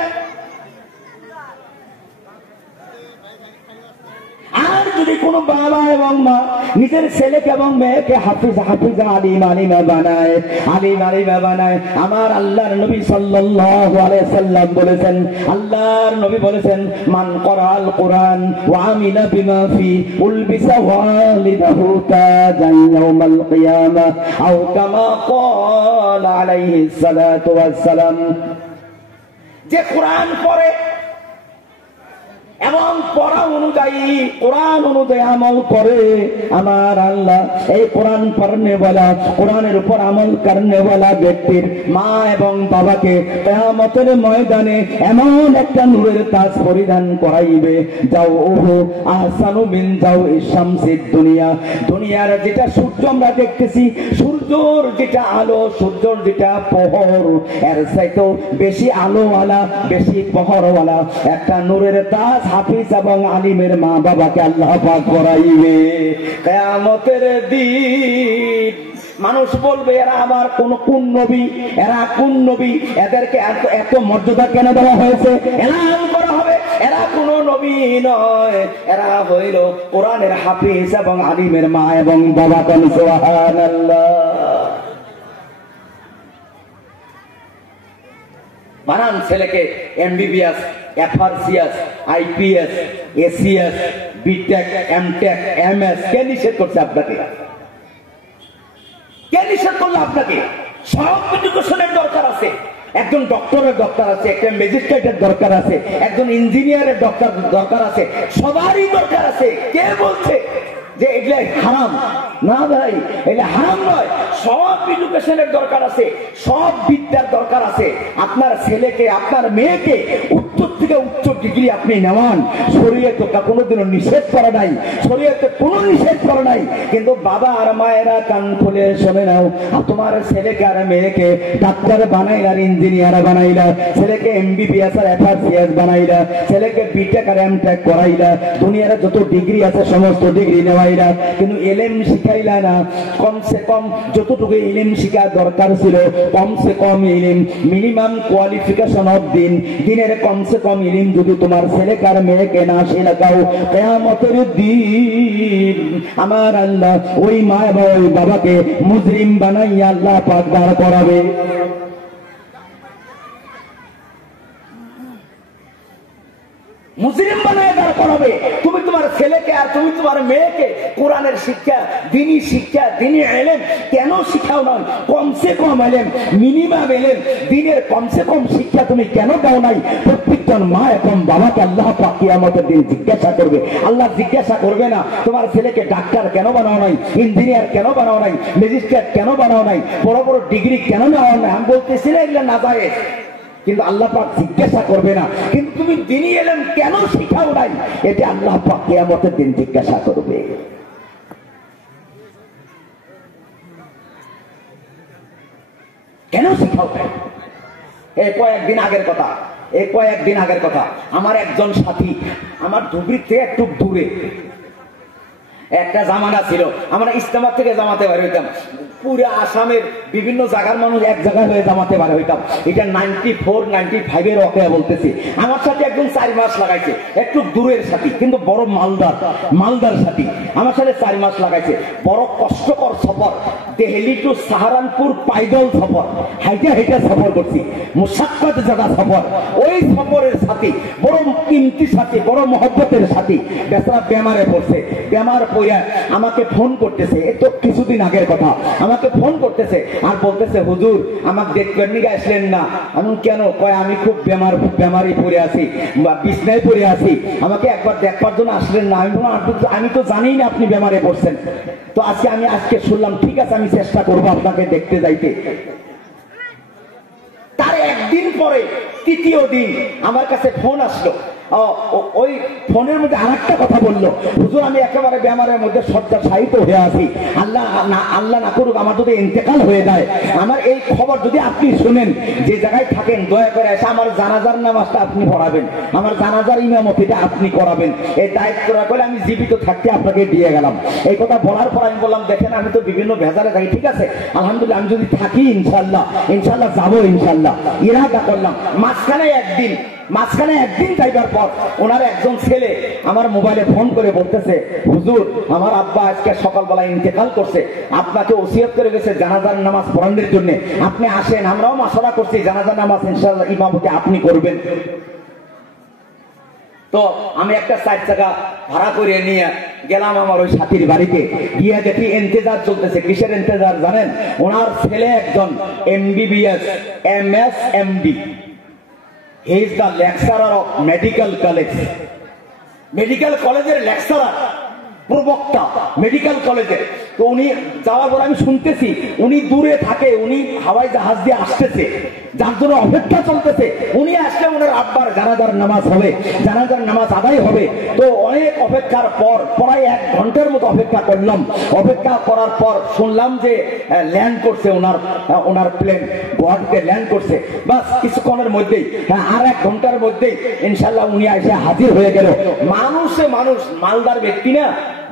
আর যদি কোনো বাবা এবং মা নিজের ছেলেকে এবং মেয়েকে হাফিজা আলিমা বানায়, আমার আল্লাহর নবী সাল্লাল্লাহু আলাইহি সাল্লাম বলেছেন, আল্লাহর নবী বলেছেন, মান করাল কোরআন ওয়া আমিলা বিমা ফি উলবিসা ওয়ালিদাহু তাজান ইয়াউমাল কিয়ামাহ আও কামা ক্বালা আলাইহিস সালাতু ওয়াস সালাম। যে কোরআন পড়ে এবং পড়া অনুযায়ী কোরআন অনুযায়ী আমল করে, আমার আল্লাহ এই কোরআন পড়নে ওয়ালা, কোরআনের উপর আমল করনে ওয়ালা ব্যক্তির মা এবং বাবাকে কিয়ামতের ময়দানে এমন একটা নূরের তাজ পরিধান করাইবে, যাও ওহু আহসানু মিন যাও শামসিদ দুনিয়া। দুনিয়ার যেটা সূর্য আমরা দেখতেছি, সূর্যর যেটা আলো, সূর্যর যেটা প্রহর, এর চাইতেও বেশি আলোওয়ালা, বেশি প্রহরওয়ালা একটা নূরের তাজ হাফিজ এবং আলিমের মা বাবাকে আল্লাহ পাক করাইবে। কিয়ামতের দিন মানুষ বলবে, এরা আবার কোন নবী, এরা কোন নবী, এদেরকে এত মর্যাদা কেন দেওয়া হয়েছে? এলান করা হবে এরা কোন নবী নয়, এরা হইল কোরআনের হাফিজ এবং আলিমের মা এবং বাবা। সুবহানাল্লাহ। বানান ছেলেকে MBBS, FRCS, IPS, ACS, BTech, MTech, MS. কে নিষেধ করছে আপনাকে? কে নিষেধ করলো আপনাকে? সব এডুকেশনের দরকার আছে। একজন ডক্টরের দরকার আছে, একটা ম্যাজিস্ট্রেটের দরকার আছে, একজন ইঞ্জিনিয়ারের দরকার আছে, সবারই দরকার আছে। কে বলছে যে এগুলা হারাম? না ভাই, এটা হারাম নয়। সব এডুকেশনের দরকার আছে, সব বিদ্যার দরকার আছে। আপনার ছেলেকে, আপনার মেয়েকে উচ্চ থেকে উচ্চ ডিগ্রি আপনি নেওয়ান, শরীয়তে কোনোদিনও নিষেধ করা নাই, শরীয়তে কোনো নিষেধ করা নাই। কিন্তু বাবা আর মায়েরা কান খুলে শুনে নাও, তোমার ছেলেকে আর মেয়েকে ডাক্তার বানাইলা, ইঞ্জিনিয়ার বানাইলা, ছেলেকে এমবিবিএস আর এফআরসিএস বানাইলা, ছেলেকে বিটেক আর এমটেক করাইলা, দুনিয়ার যত ডিগ্রি আছে সমস্ত ডিগ্রি নেওয়াইলা, কিন্তু এলেম শিখাইলা না। কমসে কম যতটুকু ইলম শিখা দরকার ছিল, কমসে কম ইলম, মিনিমাম কোয়ালিফিকেশন অফ দিনের কমসে কম ইলম যদি তোমার ছেলেকার মেয়েকে না শেখাও, কিয়ামতের দিন আমার আল্লাহ ওই মা এবং ওই বাবাকে মুজরিম বানাইয়া আল্লাহ পাক দাঁড় করাবে। মুসলিম বানায় দাঁড় করাবে। তুমি তোমার ছেলেকে আর তুমি তোমার মেয়েকে কোরআনের শিক্ষা, দ্বীনি শিক্ষা, দ্বীনি ইলম কেন শিখাও না? কমসে কম ইলম, মিনিমাম ইলম, দ্বীনের কমসে কম শিক্ষা তুমি কেন দাও নাই? প্রত্যেকজন মা এবং বাবাকে আল্লাহ পাক কিয়ামতের দিন জিজ্ঞাসা করবে। আল্লাহ জিজ্ঞাসা করবে না তোমার ছেলেকে ডাক্তার কেন বানাও নাই, ইঞ্জিনিয়ার কেন বানাও নাই, ম্যাজিস্ট্রেট কেন বানাও নাই, বড় বড় ডিগ্রি কেন নেওয়া নাই? আমি বলতেছি না এগুলো না যায়, কিন্তু আল্লাহ পাক জিজ্ঞাসা করবে না। কিন্তু তুমি দ্বীনি ইলম কেন শিখাও নাই, এটা আল্লাহ পাক কিয়ামতের দিন জিজ্ঞাসা করবে। কেন শিখাও নাই? এই কয়েকদিন আগের কথা, আমার একজন সাথী, আমার ধুবড়ির থেকে একটু দূরে একটা জামানা ছিল, আমরা ইস্তেমা থেকে জামাতে বের হইতাম, পুরো আসামের বিভিন্ন জায়গার মানুষ এক জায়গায় হয়ে জমাতে পারে হইতাম। এটা 94, 95 অকেয়া বলতেছি। আমার সাথে একজন 4 মাস লাগাইছে, একটু দূরের সাথী কিন্তু বড় মালদার সাথী, আমার সাথে 4 মাস লাগাইছে। বড় কষ্টকর সফর, দিল্লি টু সাহারানপুর পাইদল সফর, হাইটা সফর করছি, মুসাক্কাত জায়গা সফর। ওই সফরের সাথী বড় কিমতি সাথী, বড় মহব্বতের সাথী, বেচারা বেমারে পড়ছে। বেমার পড়ে আমাকে ফোন করতেছে, এ তো কিছুদিন আগের কথা। আমাকে ফোন করতেছে আর বলতেছে, হুজুর আমাকে দেখবেন নিকে আসলেন না। আমি কেন? কয় আমি খুব বেমারি পড়ে আছি, বিছনায় পড়ে আছি, আমাকে একবার দেখবার জন্য আসলেন না। আমি বললাম, আমি তো জানি না আপনি বেমারে পড়ছেন, তো আজকে শুনলাম, ঠিক আছে আমি চেষ্টা করবো আপনাকে দেখতে যাইতে। তার একদিন পরে তৃতীয় দিন আমার কাছে ফোন আসলো। ওই ফোনের মধ্যে আরেকটা কথা বললো, হুজুর আমি একেবারে বেমারের মধ্যে শয্যাশায়িত হয়ে আছি, আল্লাহ না করুক আমার যদি ইন্তেকাল হয়ে যায়, আমার এই খবর যদি আপনি শুনেন, যে জায়গায় থাকেন দয়া করে এসে আমার জানাজার নামাজটা আপনি পড়াবেন, আমার জানাজার ইমামতিটা আপনি করাবেন। এই দায়িত্ব করে আমি জীবিত থাকতে আপনাকে দিয়ে গেলাম। এই কথা বলার পর আমি বললাম, দেখেন আমি তো বিভিন্ন ভেজালে থাকি, ঠিক আছে আলহামদুলিল্লাহ আমি যদি থাকি ইনশাল্লাহ যাবো ইনশাল্লাহ, ইরাদা করলাম। মাঝখানে একদিন যাইবার পর ওনার একজন ছেলে আমার মোবাইলে ফোন করে বলতেছে, হুজুর আমার আব্বা আজকে সকালবেলা ইন্তেকাল করছে, আপনাকে ওসিয়ত করে গেছে জানাজার নামাজ পড়ানোর জন্য, আপনি আসেন। আমরাও মাশওয়ারা করছি জানাজার নামাজ ইনশাআল্লাহ ইমামতি আপনি করবেন। তো আমি একটা 4 চাকা ভাড়া করে নিয়ে গেলাম আমার ওই সাথীর বাড়িতে। গিয়ে দেখি ইন্তেজার চলতেছে। কিসের ইন্তেজার জানেন? ওনার ছেলে একজন MBBS MS MD, he is the lecturer of medical কলেজের লেকচারার, প্রবক্তা মেডিকেল কলেজে। তো উনি যাওয়ার পর আমি শুনতেছি উনি দূরে থাকে, উনি হাওয়াই জাহাজ দিয়ে আসতেছে, যার জন্য অপেক্ষা চলতেছে। উনি আসলে ওনার আব্বার জানাজার নামাজ হবে, জানাজার নামাজ আদায় হবে। তো অনেক অপেক্ষার পর প্রায় 1 ঘন্টার মতো অপেক্ষা করলাম। অপেক্ষা করার পর শুনলাম যে ল্যান্ড করছে, ওনার প্লেন গুয়াহাটিতে ল্যান্ড করছে। বাস কিছুক্ষণের মধ্যেই, আর 1 ঘন্টার মধ্যেই ইনশাল্লাহ উনি এসে হাজির হয়ে গেল। মানুষ মালদার ব্যক্তি না,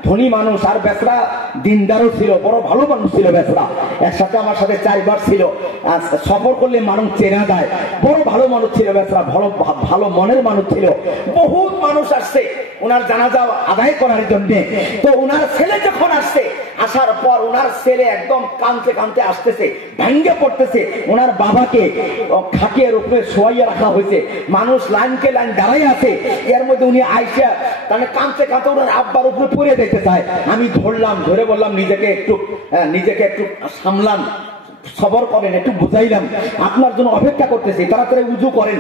ধনী মানুষ, আর বেচরা দিনদারও ছিল, বড় ভালো মানুষ ছিল বেচরা। একসাথে আমার সাথে 4 বার ছিল। সফর করলে মানুষ চেনা যায়, বড় ভালো মানুষ ছিল বেচরা, ভালো মনের মানুষ ছিল। বহুত মানুষ আসছে ওনার জানাজা আদায় করার জন্য। তো ওনার ছেলে যখন আসছে, আসার পর ওনার ছেলে একদম কাঁদতে আসতেছে, ভেঙ্গে পড়তেছে। ওনার বাবাকে খাটের উপরে শোয়াইয়া রাখা হয়েছে, মানুষ লাইনকে লাইন দাঁড়াই আছে। এর মধ্যে উনি আইসা তাহলে কাঁদতে ওনার আব্বার উপরে পড়ে যেতে চায়। আমি ধরে বললাম, নিজেকে একটু সামলান, সবর করেন, একটু বুঝাইলাম, আপনার জন্য অপেক্ষা করতেছি, তাড়াতাড়ি উজু করেন,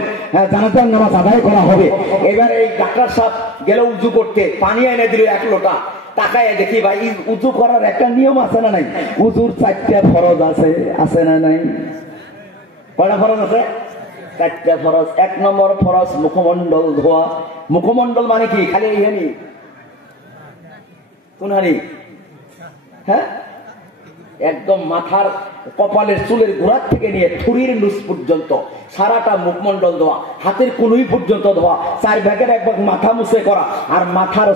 জানাজার নামাজ আদায় করা হবে। এবার এই ডাক্তার সাহেব গেল উজু করতে, পানি এনে দিল 1 লোটা। তাকায় দেখি ভাই, উজু করার একটা নিয়ম আছে না নাই? উজুর 4টা ফরজ আছে না নাই? কয়টা ফরজ আছে? 4টা ফরজ। 1 নম্বর ফরজ মুখমন্ডল ধোয়া। মুখমন্ডল মানে কি? খালি এইখানি কোন হানি? হ্যাঁ, একদম মাথার কপালের চুলের গোড়ার থেকে নিয়ে থুরির নুস পর্যন্ত সারাটা মুখমন্ডল ধোয়া, হাতের কুনুই পর্যন্ত ধোয়া, 4 ভাগের 1 ভাগ মাথা মুছে করা, আর মাথার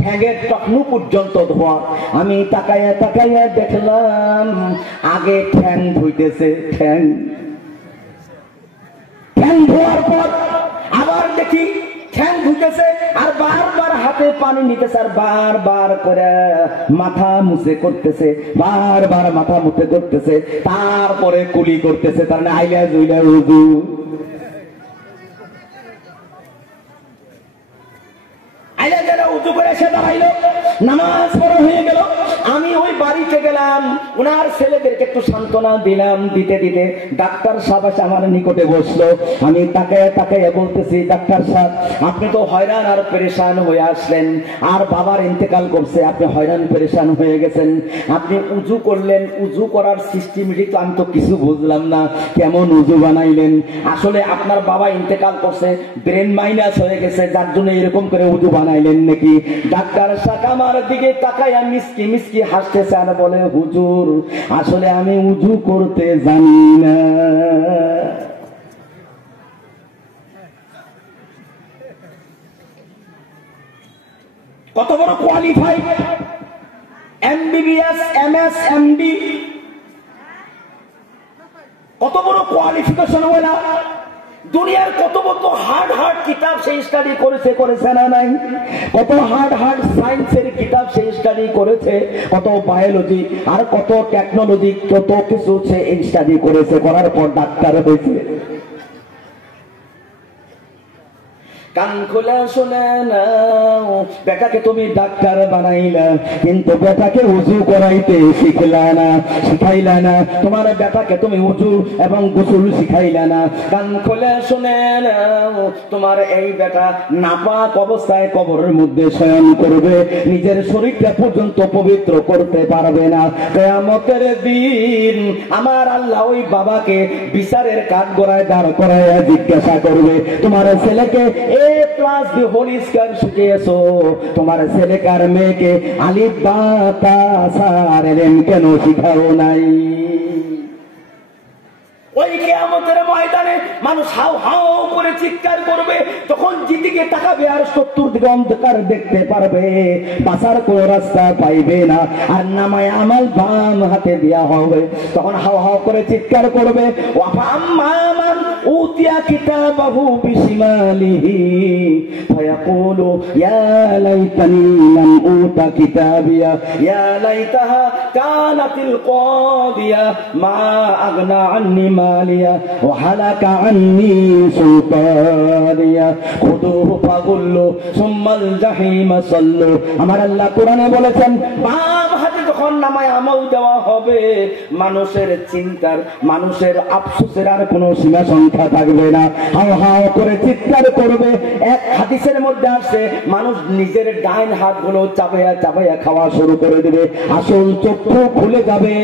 ঠ্যাঙের টকনু পর্যন্ত ধোয়া। আমি তাকাইয়া দেখলাম আগে ঠ্যাং ধুইতেছে, ঠ্যাং ধোয়ার পর আবার দেখি ঠ্যাং ধুইতেছে, আর বারবার হাতে পানি নিতেছে, আর বারবার করে মাথা মুছে করতেছে, বারবার মাথা মুছে করতেছে, তারপরে কুলি করতেছে। তার মানে আইলা জুইলা উজু। আইলা যারা উজু করে এসে দাঁড়াইলো, নামাজ পড়া হয়ে গেল। আমি ওই বাড়িতে গেলাম, ওনার ছেলেদেরকে একটু সান্ত্বনা দিলাম। দিতে ডাক্তার সাহেব এসে আমার নিকটে বসলো। আমি তাকায় বলতেছি, ডাক্তার সাহেব আপনি তো হয়রান আর পেরেশান হয়ে আসলেন, আর বাবার ইন্তেকাল করছে, আপনি হয়রান পেরেশান হয়ে গেছেন। আপনি উজু করলেন, উজু করার সিস্টেমেটিক তো আমি তো কিছু বুঝলাম না, কেমন উজু বানাইলেন? আসলে আপনার বাবা ইন্তেকাল করছে, ব্রেন মাইনাস হয়ে গেছে, যার জন্য এরকম করে উজু বানাইলেন নাকি? ডাক্তার সাহেব আমার দিকে তাকায় মিসকি হাসতেছে আর বলে, হুজুর আসলে আমি উজু করতে জানি না। কত বড় কোয়ালিফাইড MBBS MS MD কত বড় কোয়ালিফিকেশন হয় না, দুনিয়ার কত কত হার্ড হার্ড কিতাব সেই স্টাডি করেছে না নাই, কত হার্ড হার্ড সায়েন্সের কিতাব সেই স্টাডি করেছে, কত বায়োলজি আর কত টেকনোলজি কত কিছু সে স্টাডি করেছে, করার পর ডাক্তার হয়েছে। কান খুলে শুনে নাও, বেটাকে তুমি ডাক্তার বানাইলা কিন্তু বেটাকে উজু করাইতে শিখাইলা না, তোমার বেটাকে তুমি উজু এবং গোসল শিখাইলা না। কান খুলে শুনে নাও, তোমার এই বেটা নাপাক অবস্থায় কবরের মধ্যে শয়ন করবে, নিজের শরীরটা পর্যন্ত পবিত্র করতে পারবে না। কিয়ামতের দিন আমার আল্লাহ ওই বাবাকে বিচারের কাঠগড়ায় দাঁড় করাইয়া জিজ্ঞাসা করবে, তোমার ছেলেকে শিখিয়েছো, তোমার ছেলেকার মেয়েকে আলিফ বা তা সা কেন শিখাও নাই? ওই কিয়ামতের ময়দানে মানুষ হাউ হাউ করে চিৎকার করবে, তখন যেদিকে তাকাবে আর 70 দিকে অন্ধকার দেখতে পারবে, বাঁচার কোন রাস্তা পাইবে না। আর নামায় আমল বাম হাতে দেয়া হবে, তখন হাউ হাউ করে চিৎকার করবে, ওয়াফাম্মান উতিয়া কিতাবাহু বিশিমালিহি ফায়াকুলু ইয়া লাইতানি লাম উতা কিতাবিয়া ইয়া লাইতাহা কানাতিল কাদিয়া মা আগনা আন্নি মালিয়া ওয়া হালাকা আন্নি সুলতানিয়া খুদুহু ফাগুল্লু সুম্মাল জাহিমা সাল্লু। আমার আল্লাহ কোরআনে বলেছেন, বাম হাতে যখন নামায় আমল দেওয়া হবে, মানুষের চিন্তার, মানুষের আফসোসের আর কোনো সীমা সংখ্যা থাকবে না। হাও হাও করে চিৎকার করবে। এক হাদিসের মধ্যে আসছে, মানুষ নিজের ডাইন হাতগুলো চাপাইয়া চাপাইয়া খাওয়া শুরু করে দেবে, আসল চক্ষু খুলে যাবে।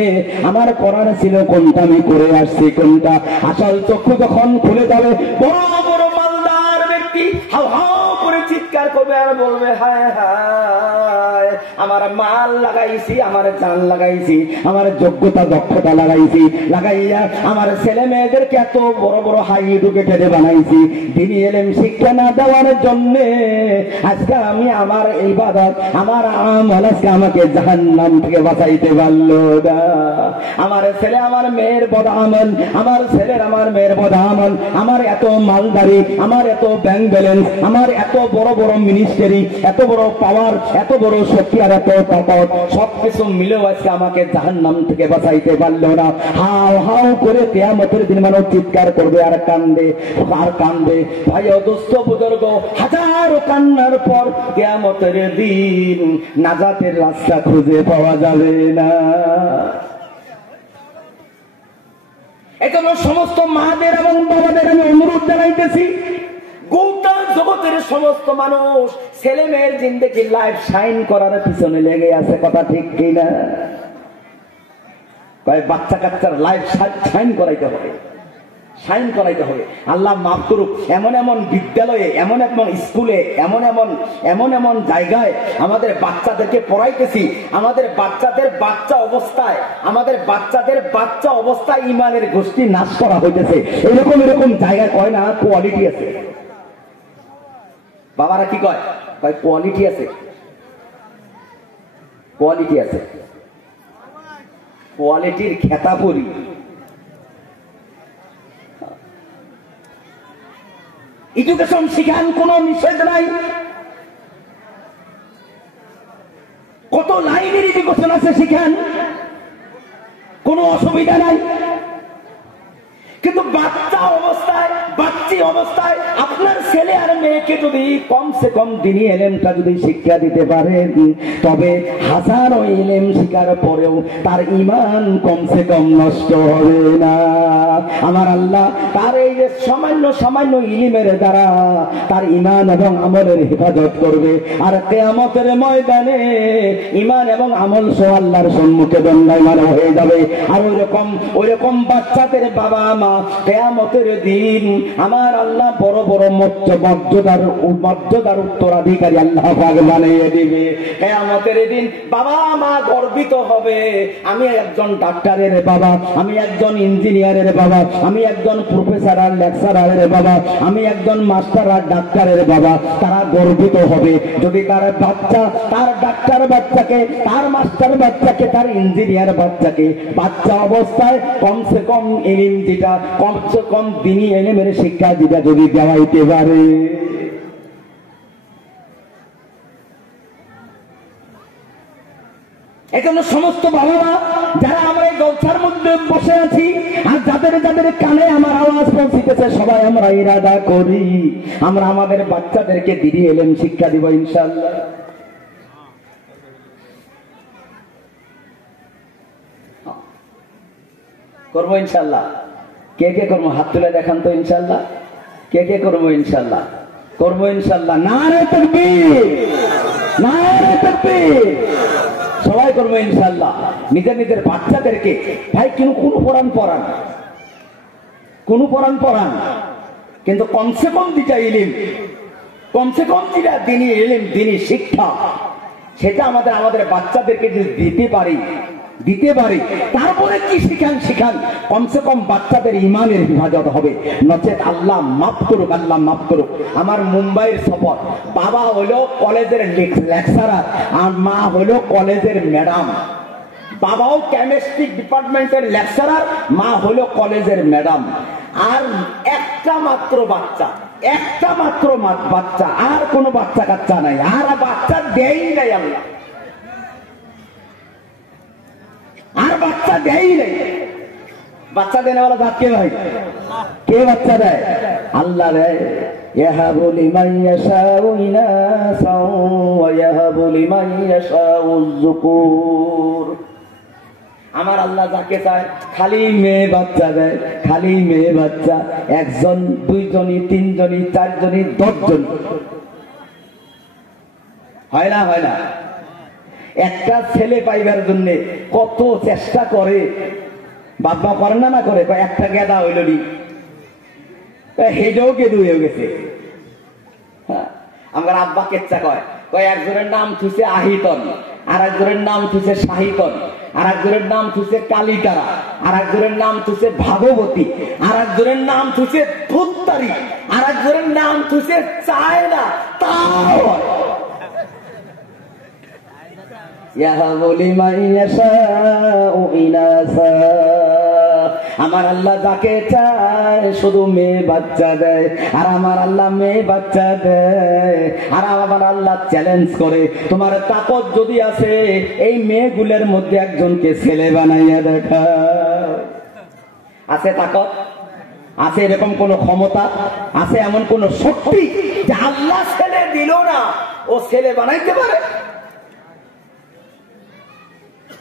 আমার কোরআন ছিল কোনটা, আমি করে আসছি কোনটা। আসল চক্ষু যখন খুলে যাবে, বড় বড় মালদার ব্যক্তি হাও হাও করে চিৎকার করবে আর বলবে, হায় হায় আমার মাল লাগাইছি, আমার জান লাগাইছি, আমার যোগ্যতা দক্ষতা লাগাইয়া আমার ছেলে মেয়েদেরকে এত বড় বড় হাই এডুকেটেড বানাইছি, দিনী ইলম শিক্ষা না দেওয়ার জন্য আজকে আমি আমার ইবাদত, আমার আমল আজকে আমাকে জাহান্নাম থেকে বাঁচাইতে পারলো না। আমার ছেলে আমার মেয়ের বদ আমল, আমার ছেলের আমার মেয়ের বদ আমল, আমার এত মালদারি, আমার এত ব্যাংক ব্যালেন্স, আমার এত বড় বড় মিনিস্ট্রি, এত বড় পাওয়ার, এত বড় শক্তি আর এত তাকত, সবকিছু মিলেও আজকে আমাকে জাহান্নাম থেকে বাঁচাইতে পারলো না। হাও হাও করে কিয়ামতের দিন মানুষ চিৎকার করবে আর কান্দে আর কান্দবে। ভাই ও দোস্ত বুজুর্গ, হাজারো কান্নার পর কিয়ামতের দিন নাজাতের রাস্তা খুঁজে পাওয়া যাবে না। এজন্য সমস্ত মাদের এবং বাবাদের আমি অনুরোধ জানাইতেছি, গোটা জগতের সমস্ত মানুষ ছেলে মেয়ের জিন্দেগি লাইফ শাইন করার পিছনে লেগে আছে, কথা ঠিক কিনা? কয় বাচ্চা কাচ্চার লাইফ শাইন করাইতে হবে, শাইন করাইতে হবে। আল্লাহ মাফ করুক, এমন এমন বিদ্যালয়ে, এমন এমন স্কুলে, এমন এমন জায়গায় আমাদের বাচ্চাদেরকে পড়াইতেছি, আমাদের বাচ্চাদের বাচ্চা অবস্থায় ইমানের গোষ্ঠী নাশ করা হইতেছে। এরকম জায়গায় কয় না কোয়ালিটি আছে। বাবারা কি কয়? কয় কোয়ালিটি আছে, কোয়ালিটি আছে, কোয়ালিটির খেতাপুরি। এডুকেশন শিখান, কোন নিষেধ নাই। কত লাইনের এডুকেশন আছে শিখান, কোন অসুবিধা নাই। কিন্তু বাচ্চা অবস্থায় আপনার ছেলে আর মেয়েকে যদি কমসে কম দিনী ইলমটা যদি শিক্ষা দিতে পারেন, তবে হাজারো ইলম শিখার পরেও তার ঈমান কমসে কম নষ্ট হবে না। আমার আল্লাহ তার এই যে সামান্য ইলমের দ্বারা তার ঈমান এবং আমলের হেফাজত করবে। আর কিয়ামতের ময়দানে ঈমান এবং আমল সহ আল্লাহর সম্মুখে দণ্ডায়মান হয়ে যাবে। আর ওইরকম বাচ্চাদের বাবা মা কিয়ামতের দিন আমার আল্লাহ বড় বড় মর্যাদার উত্তরাধিকারী আল্লাহ পাক বানিয়ে দিবে। কিয়ামতের দিন বাবা মা গর্বিত হবে, আমি একজন ডাক্তারের বাবা, আমি একজন ইঞ্জিনিয়ারের বাবা, আমি একজন প্রফেসর আর লেকচারারের বাবা, আমি একজন মাস্টার আর ডাক্তারের বাবা। তারা গর্বিত হবে যদি তার বাচ্চা, তার ডাক্তার বাচ্চাকে, তার মাস্টার বাচ্চাকে, তার ইঞ্জিনিয়ার বাচ্চাকে বাচ্চা অবস্থায় কমসে কম ইলম যেটা, কমসে কম দিনী ইলমের শিক্ষা যেটা যদি দেওয়াইতে পারে। এজন্য সমস্ত বাবা মা যারা আমরা এই জলসার মধ্যে বসে আছি আর যাদের যাদের কানে আমার আওয়াজ পৌঁছিতেছে, সবাই আমরা ইরাদা করি আমরা আমাদের বাচ্চাদেরকে দিনী ইলম শিক্ষা দিব ইনশাআল্লাহ। করবো ইনশাআল্লাহ। কে কে করবো হাত তুলে দেখান তো ইনশাআল্লাহ। কে কে করবো ইনশাআল্লাহ? করবো ইনশাআল্লাহ। নারে তাকবীর, নারে তাকবীর। সবাই করবো ইনশাআল্লাহ। নিজের নিজের বাচ্চাদেরকে ভাই কোন কোরআন পড়ান, কোন কোরআন পড়ান, কিন্তু কমসে কম দিটা ইলম, কমসে কম যেটা দিনী ইলম, দিনী শিক্ষা, সেটা আমাদের বাচ্চাদেরকে যদি দিতে পারি তারপরে কি শিখান কমসে কম বাচ্চাদের ইমানের হেফাজত হবে। নচেত আল্লাহ মাফ করুক, আল্লাহ মাফ করুক। আমার মুম্বাইয়ের সফর, বাবা হলো কলেজের লেকচারার আর মা হলো কলেজের ম্যাডাম। বাবাও কেমিস্ট্রি ডিপার্টমেন্টের লেকচারার, মা হলো কলেজের ম্যাডাম। আর একটা মাত্র বাচ্চা, আর কোনো বাচ্চা কাচ্চা নাই, আর বাচ্চা দেই নাই আল্লাহ, আর বাচ্চা দেয় নাই। বাচ্চা দেনে वाला জাত কে ভাই? কে বাচ্চা দেয়? আল্লাহ দেয়। ইয়াহাবু লিমান ইয়াশাউ ইনাসা ওয়া ইয়াহাবু লিমান ইয়াশাউ যুকুর। আমার আল্লাহ যাকে চায় খালি মেয়ে বাচ্চা দেয়, খালি মেয়ে বাচ্চা। একজন, দুইজনই, তিনজনই, চারজনই, 10 জন হয় না। একটা ছেলে পাইবার জন্য কত চেষ্টা করে, বাবা করে না করে, একটা গেদা হইল নি, হেডেও গেদু হয়ে গেছে। আমার আব্বা কেচ্ছা কয় একজনের নাম থুছে আহিতন, আর একজনের নাম থুছে শাহিতন, আর একজনের নাম থুছে কালিকারা, আর একজনের নাম থুছে ভাগবতী, আর একজনের নাম থুছে ধুত্তারি, আর একজনের নাম থুছে চায়না। তাও আমার আল্লাহ যাকে চায় শুধু মেয়ে বাচ্চা দেয়, আর আমার আল্লাহ মেয়ে বাচ্চা দেয়। আর আমার আল্লাহ চ্যালেঞ্জ করে, তোমার তাকত যদি আছে এই মেয়েগুলোর মধ্যে একজনকে ছেলে বানাইয়া দেখা। আছে তাকত? আছে এরকম কোন ক্ষমতা? আছে এমন কোন শক্তি যে আল্লাহ ছেলে দিল না ও ছেলে বানাইতে পারে?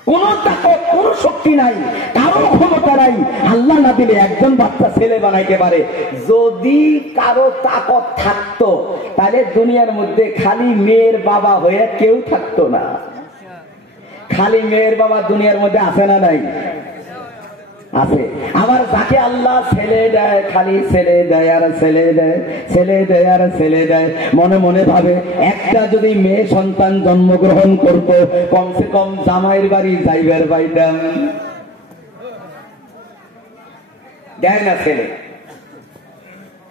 কোন তাকত, কোন শক্তি নাই, কারো ক্ষমতা নাই। আল্লাহ না দিলে একজন বাচ্চা ছেলে বানাইতে পারে। যদি কারো তাকত থাকতো তাহলে দুনিয়ার মধ্যে খালি মেয়ের বাবা হয়ে কেউ থাকতো না। খালি মেয়ের বাবা দুনিয়ার মধ্যে আছে না নাই? আছে। আবার যাকে আল্লাহ ছেলে দেয়, খালি ছেলে দেয় আর ছেলে দেয়, ছেলে দেয় আর ছেলে দেয়। মনে মনে ভাবে একটা যদি মেয়ে সন্তান জন্মগ্রহণ করতো কমসে কম জামাইয়ের বাড়ি যাইবার পাইতাম। দেয় না ছেলে,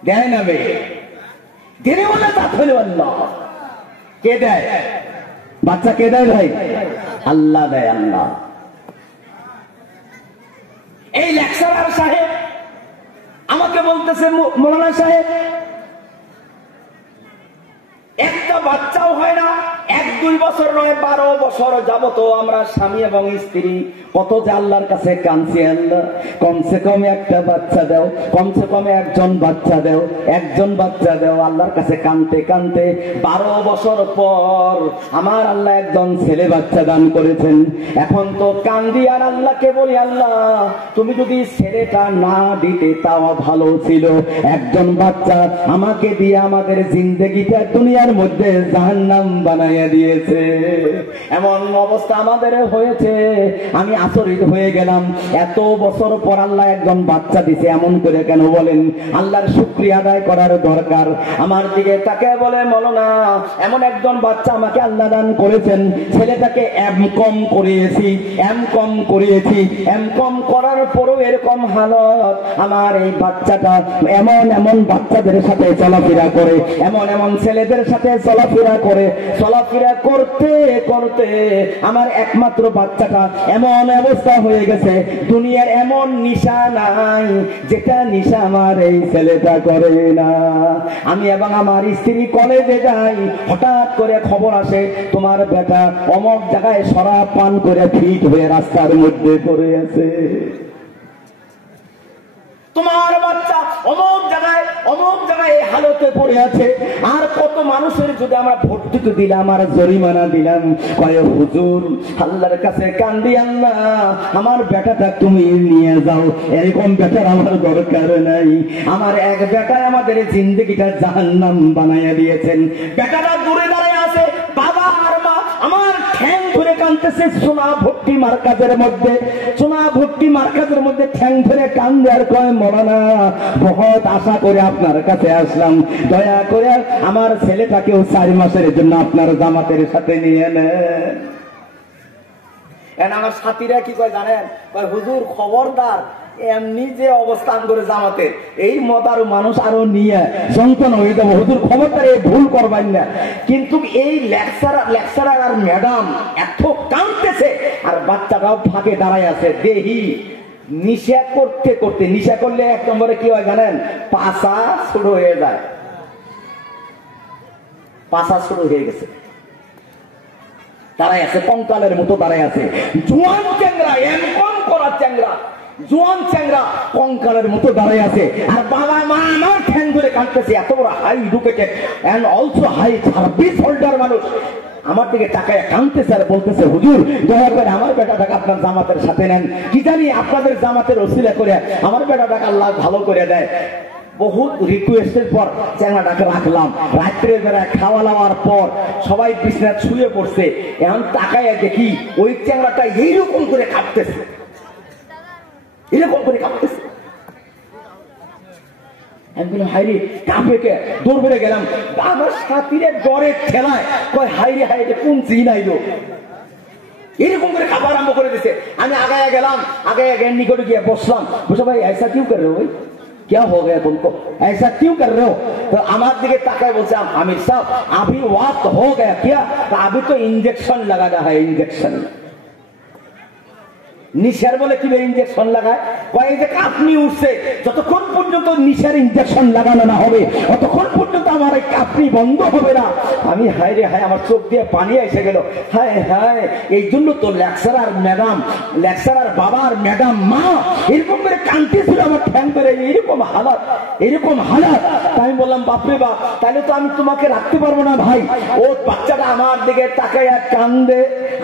দেয় না মেয়ে, দিনে বলে তা হইল আল্লাহ। কে দেয় বাচ্চা? কে দেয় ভাই? আল্লাহ দেয়, আল্লাহ। এই লেকচারার সাহেব আমাকে বলতেছে, মৌলানা সাহেব একটা বাচ্চাও হয় না, 1-2 বছর নয় 12 বছর যাবত আমরা স্বামী এবং স্ত্রী কত যে আল্লাহর কাছে কাঁদছি, আল্লাহ কমসে কম একটা বাচ্চা দাও, কমসে কম একজন বাচ্চা দাও, একজন বাচ্চা দাও। আল্লাহর কাছে কাঁদতে কাঁদতে 12 বছর পর আমার আল্লাহ একজন ছেলে বাচ্চা দান করেছেন। এখন তো কান্দি আর আল্লাহকে বলি, আল্লাহ তুমি যদি ছেলেটা না দিতে তাও ভালো ছিল, একজন বাচ্চা আমাকে দিয়ে আমাদের জিন্দেগিটা দুনিয়ার মধ্যে জাহান্নাম বানাইয়া দিয়ে হয়েছে, এমন অবস্থা আমাদের হয়েছে, আমি আচরিত হয়ে গেলাম। এত বছর পর আল্লাহ একজন বাচ্চা দিছে, এমন করে কেন বলেন? আল্লাহর শুকরিয়া আদায় করার দরকার। আমার দিকে তাকে বলে, মৌলানা এমন একজন বাচ্চা আমাকে আল্লাহ দান করেছেন, ছেলেটাকে এমকম করিয়েছি, এমকম করিয়েছি, এমকম করার পরও এরকম হালত। আমার এই বাচ্চাটা এমন এমন বাচ্চাদের সাথে চলাফেরা করে, এমন এমন ছেলেদের সাথে চলাফেরা করে, চলাফেরা করতে করতে আমার একমাত্র বাচ্চাটা এমন অবস্থা হয়ে গেছে, দুনিয়ার এমন নিশা নাই যেটা নিশা আমার এই ছেলেটা করে না। আমি এবং আমার স্ত্রী কলেজে যাই, হঠাৎ করে খবর আসে তোমার বেটা অমক জায়গায় শরাব পান করে ফিট হয়ে রাস্তার মধ্যে পড়ে আছে, তোমার বাচ্চা অমুক জায়গায় হালতে পড়ে আছে। আর কত মানুষের যদি আমরা ভর্তি দিলাম আর জরিমানা দিলাম, কয় হুজুর আল্লাহর কাছে কান্দি, আল্লাহ আমার বেটাটা তুমি নিয়ে যাও, এরকম বেটার আমার দরকার নাই। আমার এক বেটায় আমাদের জিন্দগিটা জাহান্নাম বানাইয়া দিয়েছেন। বেটাটা দূরে দাঁড়িয়ে আছে, বাবা আর মা আমার ঠ্যাং ধরে কাঁদতেছে, সোনা ভর্তি মার্কাজের মধ্যে, সোনা ভর্তি মার্কাজের মধ্যে ঠ্যাং ধরে কান্দে আর কয়, মৌলানা বহুত আশা করে আপনার কাছে আসলাম, দয়া করে আমার ছেলেটাকেও 4 মাসের জন্য আপনার জামাতের সাথে নিয়ে নেন। আমার সাথীরা কি কয় জানেন? কয় হুজুর খবরদার, এমনি যে অবস্থান করে জামাতে এই মতার মানুষ আরো নিয়ে যন্ত্রণা হয়ে যাবো, হুজুর খবরদার এই ভুল করবেন না। কিন্তু এই লেকচারার আর ম্যাডাম এত কাঁদতেছে আর বাচ্চাটাও ফাঁকে দাঁড়ায় আছে, দেহি নিশা করতে করতে, নিশা করলে এক নম্বরে কি হয় জানেন? পাশা শুরু হয়ে যায়, পাশা শুরু হয়ে গেছে, দাঁড়ায় আছে, কঙ্কালের মতো দাঁড়ায় আছে। জোয়ান চ্যাংরা, এমকম করা চ্যাংরা, জোয়ান চ্যাংরা কঙ্কালের মতো দাঁড়ায় আছে, আর বাবা মা আমার ঠ্যাং ধরে কাঁদতেছে। এত বড় high educated and also high service holder মানুষ আমার দিকে তাকায় কাঁদতেছে আর বলতেছে, হুজুর দয়া করে আমার বেটাটাকে আপনার জামাতের সাথে নেন, কি জানি আপনাদের জামাতের ওসিলা করে আমার বেটাটাকে আল্লাহ ভালো করে দেয়। বহুত রিকোয়েস্টের পর চ্যাংড়াটাকে রাখলাম। রাত্রে বেলা খাওয়া দাওয়ার পর সবাই বিছানায় শুয়ে পড়ছে, এখন তাকায় দেখি ওই চ্যাংড়াটা এইরকম করে কাঁপতেছে, এরকম করে কাঁপতেছে। হাইরে কাঁপে কে, দৌড় বেড়ে গেলাম। আমার সাথীরে ডরে ঠেলায় কয়, হাইরে হাইরে কোন চিন আইলো, এরকম করে খাবার আরম্ভ করে দিছে। আমি আগায় গেলাম, আগায় নিকটে গিয়ে বসলাম, বসে ভাই ऐसा क्यों कर रहे हो, क्या हो गया तुमको, ऐसा क्यों कर रहे हो? तो আমার দিকে তাকায় বলছে, আমির সাহেব अभी वक्त हो गया क्या? तो अभी तो इंजेक्शन लगाना है, इंजेक्शन। নিশার বলে কি ইঞ্জেকশন লাগায়? কয় যে কাঁপনি উঠছে, যতক্ষণ পর্যন্ত নিশার ইঞ্জেকশন লাগানো না হবে ততক্ষণ পর্যন্ত আমার এই কাঁপনি বন্ধ হবে না। আমি হায় রে হায়, আমার চোখ দিয়ে পানি এসে গেল। হায় হায়, এই জন্য তো লেকচারার ম্যাডাম, লেকচারার বাবার ম্যাডাম মা এরকম করে কাঁদতেছিল আমার ঠ্যাং করে, এরকম হালাত, এরকম হালাত। আমি বললাম, বাপরে বাপ, তাহলে তো আমি তোমাকে রাখতে পারবো না ভাই। ও বাচ্চাটা আমার দিকে তাকায় আর কান্দে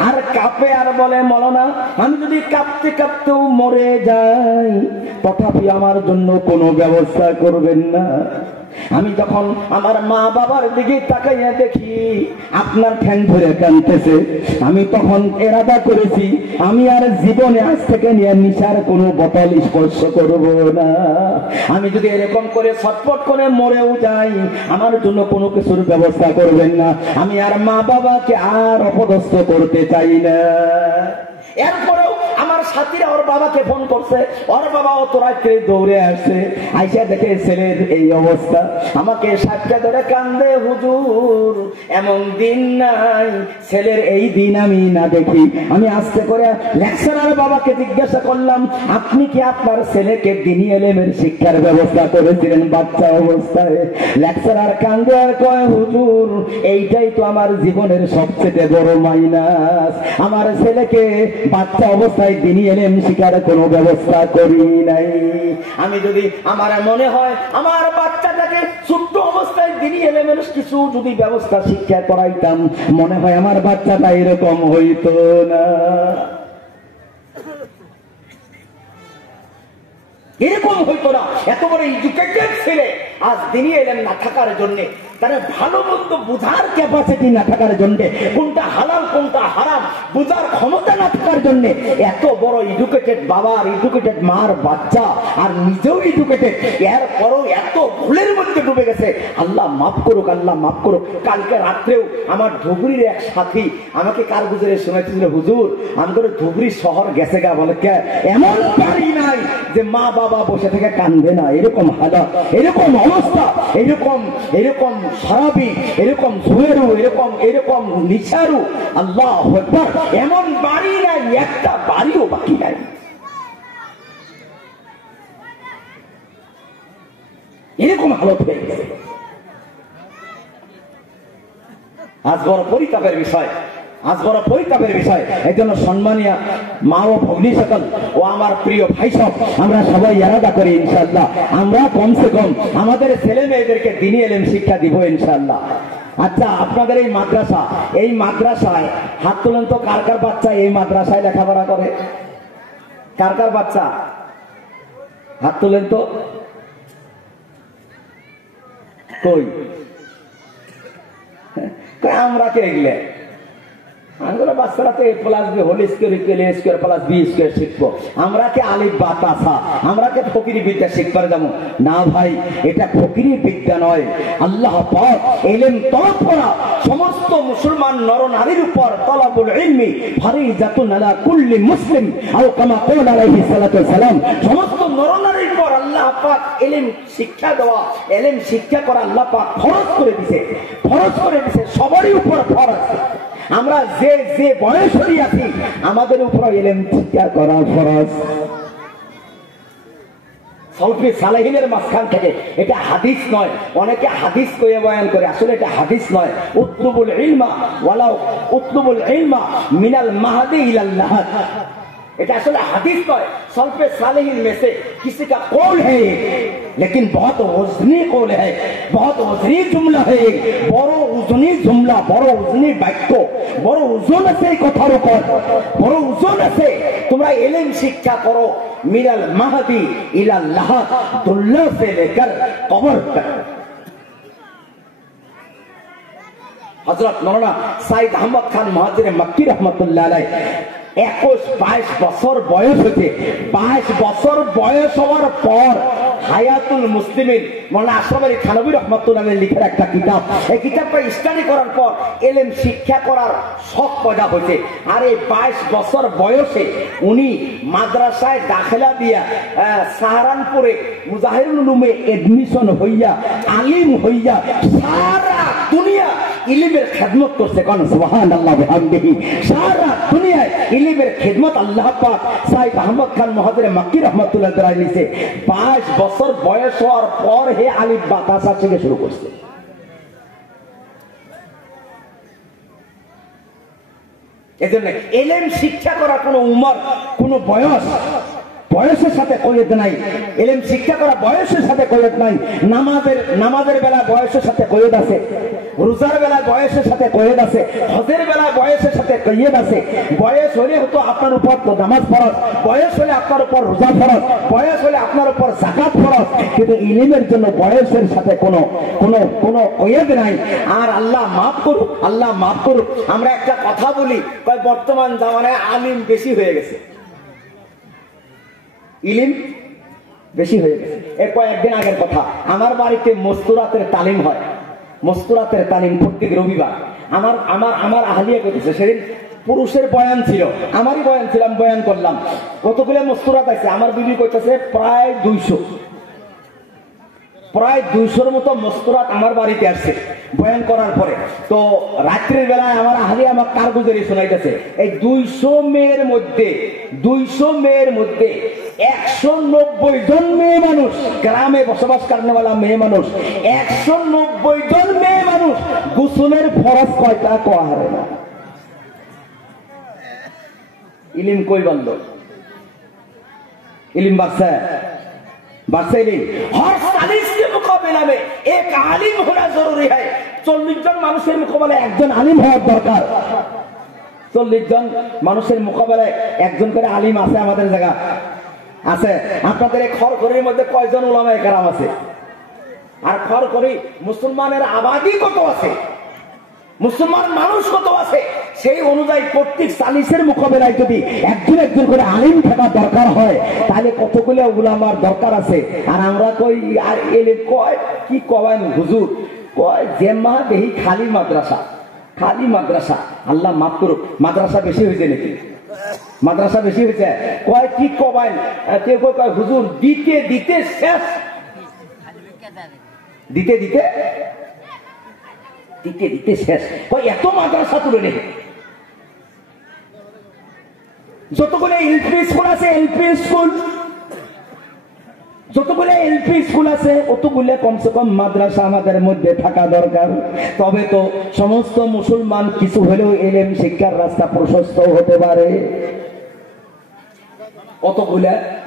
আর কাঁপে আর বলে, মৌলানা আমি যদি কাঁপতে কাঁপতেও মরে যাই তথাপি আমার জন্য কোনো ব্যবস্থা করবেন না। আমি যখন আমার মা বাবার দিকে তাকাইয়া দেখি আপনার ঠ্যাং ধরে কাঁদতেছে, আমি তখন এরাদা করেছি আমি আর জীবনে আজ থেকে নিয়ে নিশার কোনো বোতল স্পর্শ করব না। আমি যদি এরকম করে ছটফট করে মরেও যাই আমার জন্য কোনো কিছুর ব্যবস্থা করবেন না। আমি আর মা বাবাকে আর অপদস্থ করতে চাই না। এরপরেও আমার সাথীরা ওর বাবাকে ফোন করছে, ওর বাবা অত রাত্রে দৌড়ে আসছে, আইসা দেখে ছেলের এই অবস্থা, আমাকে সাক্ষা ধরে কান্দে, হুজুর এমন দিন নাই ছেলের এই দিন আমি না দেখি। আমি আস্তে করে লেকচারার বাবাকে জিজ্ঞাসা করলাম, আপনি কি আপনার ছেলেকে দিনী এলেমের শিক্ষার ব্যবস্থা করেছিলেন বাচ্চা অবস্থায়? লেকচারার কান্দে আর কয়, হুজুর এইটাই তো আমার জীবনের সবচেয়ে বড় মাইনাস, আমার ছেলেকে বাচ্চা অবস্থায় দিনী এলেম শিখার কোনো ব্যবস্থা করি নাই। আমি যদি আমার মনে হয় আমার বাচ্চাটাকে ছোট্ট অবস্থায় দিনী এলেমের কিছু যদি ব্যবস্থা শিক্ষা করাইতাম, মনে হয় আমার বাচ্চাটা এরকম হইতো না, এরকম হইতো না। এত বড় এডুকেটেড ছেলে আজ দিনী এলেম না থাকার জন্য তাহলে ভালো মন্দ বুঝার ক্যাপাসিটি না থাকার জন্য, কোনটা হালাল কোনটা হারাম বুঝার ক্ষমতা না থাকার জন্য এত বড় এডুকেটেড বাবার এডুকেটেড মার বাচ্চা আর নিজেও এডুকেটেড, এরপরও এত ভুলের মধ্যে ডুবে গেছে। আল্লাহ মাফ করুক, আল্লাহ মাফ করুক। কালকে রাত্রেও আমার ধুবড়ির এক সাথী আমাকে কার গুজরে শোনাচ্ছিল, হুজুর আমাদের ধুবড়ি শহর গেছে গা, বলে কে এমন বাড়ি নাই যে মা বাবা বসে থেকে কানবে না, এরকম হালাত, এরকম অবস্থা, এরকম এরকম সারাবি, এরকম সুয়েরু, এরকম এরকম নিশারু, আল্লাহ আকবার, এমন বাড়ি নাই, একটা বাড়িও বাকি নাই। এরকম হালত হয়ে গেছে। আজ বড় পরিতাপের বিষয়, আজ বড় পরিতাপের বিষয়। এই জন্য সম্মানীয় মা ও ভগ্নী সকল ও আমার প্রিয় ভাই সব, আমরা সবাই ইরাদা করি ইনশাআল্লাহ আমরা কমসে কম আমাদের ছেলে মেয়েদেরকে দ্বীনি ইলম শিক্ষা দিব ইনশাআল্লাহ। আচ্ছা, আপনাদের এই মাদ্রাসা, এই মাদ্রাসায় হাত তোলেন তো, কার কার বাচ্চা এই মাদ্রাসায় লেখাপড়া করে? কার কার বাচ্চা হাত তোলেন তো? কই আমরা কে এগলে আমরা বাচ্চারা তো A+B whole square equal A square plus B square শিখবো। আমরা কে আলিফ বা তাসা, আমরা কে ফকিরি বিদ্যা শিখবার যাবো না ভাই, এটা ফকিরি বিদ্যা নয়। আল্লাহ পাক ইলম তলব করা সমস্ত মুসলমান নরনারীর উপর তলবুল ইলমি ফারিজাতুন আলা কুল্লি মুসলিম আও কামা ক্বালা আলাইহিস সালাতু ওয়াস সালাম। সমস্ত নরনারীর উপর আল্লাহ পাক ইলম শিক্ষা দেওয়া, ইলম শিক্ষা করা আল্লাহ পাক ফরজ করে দিয়েছে, ফরজ করে দিয়েছে, সবারই উপর ফরজ। আমরা যে যে বয়সী আছি আমাদের উপর ইলম শিক্ষা করা ফরজ। সলফে সালেহিনের মাঝখান থেকে, এটা হাদিস নয়, অনেকে হাদিস কয়ে বয়ান করে, আসলে এটা হাদিস নয়। উতলুবুল ইলমা ওয়ালাউ উতলুবুল ইলমা মিনাল মাহদি ইলাল লাহাদ, এটা আসলে হাদিস নয়। सल्फ़े सालिहीन में से किसी का कौल है लेकिन बहुत वज़नी कौल है, बहुत वज़नी जुमला है, बड़ो वज़नी जुमला, बड़ो वज़नी वाक्य, बड़ो वज़न से कथार ऊपर बड़ो वज़न से तुम्हारा इल्म शिक्षा करो मिनल महदी इला लाहद, दुल्ला से लेकर कब्र तक। हजरत मौलाना सईद अहमद खान मुहाजिर मक्की रहमतुल्लाह अलैह 21-22 বছর বয়স হয়েছে। 22 বছর বয়স হওয়ার পর হায়াতুল মুসলিমিন মৌলানা আশরাফ আলী থানভী রহমাতুল্লাহ আলাইহি লিখের একটা কিতাব, এই কিতাবটা স্টাডি করার পর ইলম শিক্ষা করার শখ পয়দা হয়েছে। আর এই 22 বছর বয়সে উনি মাদ্রাসায় দাখিলা দিয়া সাহারানপুরে মুজাহিরুল উলুমে এডমিশন হইয়া আলিম হইয়া সারা দুনিয়া ইলমের খেদমত করছে। কোন সুবহানাল্লাহ বিহামদিহি। সারা দুনিয়ায় ইলমের খেদমত আল্লাহ পাক সঈদ আহমদ খান মুহাজির মক্কি রহমাতুল্লাহ আলাইহি নিছে। 22 বছর বয়স হওয়ার পর হে আলিফ বা তাসা থেকে শুরু করছে। এজন্য ইলম শিক্ষা করা কোনো উমর, কোনো বয়স, বয়সের সাথে কয়েদ নাই। ইলম শিক্ষা করা বয়সের সাথে কয়েদ নাই। নামাজের বেলা বয়সের সাথে কয়েদ আছে, রোজার বেলা বয়সের সাথে কয়েদ আছে, হজের বেলা বয়সের সাথে কয়েদ আছে। বয়স হলে হতো আপনার উপর তো নামাজ ফরজ, বয়স হলে আপনার উপর রোজা ফরজ, বয়স হলে আপনার উপর যাকাত ফরজ, কিন্তু ইলমের জন্য বয়সের সাথে কোনো কোনো কোনো কয়েদ নাই। আর আল্লাহ মাফ করুক, আল্লাহ মাফ করুক। আমরা একটা কথা বলি, বর্তমান জামানায় আলিম বেশি হয়ে গেছে, ইলিম বেশি হয়ে গেছে। এর কয়েকদিন আগের কথা, আমার বাড়িতে মস্তুরাতের তালিম হয়, মস্তুরাতের তালিম প্রত্যেক রবিবার। আমার আহলিয়া করতেছে। সেদিন পুরুষের বয়ান ছিল, আমারই বয়ান ছিল, আমি বয়ান করলাম। কতগুলো মস্তুরাত আছে? আমার বিবি কইতেছে প্রায় 200, প্রায় 200-র মতো মস্তুরাত আমার বাড়িতে আসছে বয়ান করার পরে। তো রাত্রির বেলায় আমার আহলিয়া আমার কারগুজারি শোনাইতেছে, এই 200 মেয়ের মধ্যে 190 জন মেয়ে মানুষ, গ্রামে বসবাস করনেওয়ালা মেয়ে মানুষ, 190 জন মেয়ে মানুষ গোসলের ফরজ কয়টা কোয়া হারে না। इलिम कोई बंद इलिम बरसा इलिम हर 40 के मुकाबले में एक आलिम होना जरूरी है। 40 জন মানুষের মোকাবেলায় একজন আলিম হওয়ার দরকার। 40 জন মানুষের মোকাবেলায় একজন করে আলিম আছে আমাদের জায়গা আছে। আপনাদের এই খড়খড়ির মধ্যে কয়জন উলামায়ে কেরাম আছে? আর খর করে মুসলমানের আবাদি কত আছে, মুসলমান মানুষ কত আছে, সেই অনুযায়ী প্রত্যেক সালিসের মোকাবেলায় যদি একজন একজন করে আলিম থাকা দরকার হয়, তাহলে কতগুলো উলামার দরকার আছে। আর আমরা কই আর এলে কয় কি কয় হুজুর, কয় জেমা দেহি খালি মাদ্রাসা, খালি মাদ্রাসা। আল্লাহ মাফ করুক, মাদ্রাসা বেশি হয়েছে নাকি? মাদ্রাসা বেশি হয়েছে। কয় কি কবাই, কেউ কয় হুজুর দিতে দিতে শেষ, দিতে দিতে দিতে দিতে শেষ। কয় এত মাদ্রাসা তুলে নেবে। যতগুলো এলপি স্কুল আছে, এলপি স্কুল, যতগুলো এলপি স্কুল আছে অতগুলো কমসে কম মাদ্রাসা আমাদের মধ্যে থাকা দরকার। তবে তো সমস্ত মুসলমান কিছু হলেও এলেম শিক্ষার রাস্তা প্রশস্ত হতে পারে।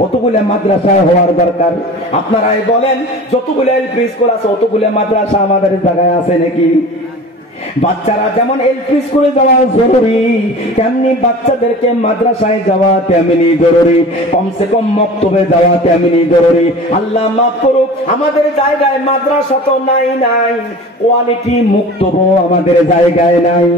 অতগুলা মাদ্রাসা হওয়ার দরকার। আপনারাই বলেন যতগুলো এলপি স্কুল আছে অতগুলো মাদ্রাসা আমাদের জায়গায় আছে নাকি? বাচ্চারা যেমন এলপি স্কুলে যাওয়া জরুরি, তেমনি বাচ্চাদেরকে মাদ্রাসায় যাওয়া তেমনি জরুরি, কমসে কম মক্তবে যাওয়া তেমনি জরুরি। আল্লাহ মাফ করুক, আমাদের জায়গায় মাদ্রাসা তো নাই, কোয়ালিটি মক্তবও আমাদের জায়গায় নাই।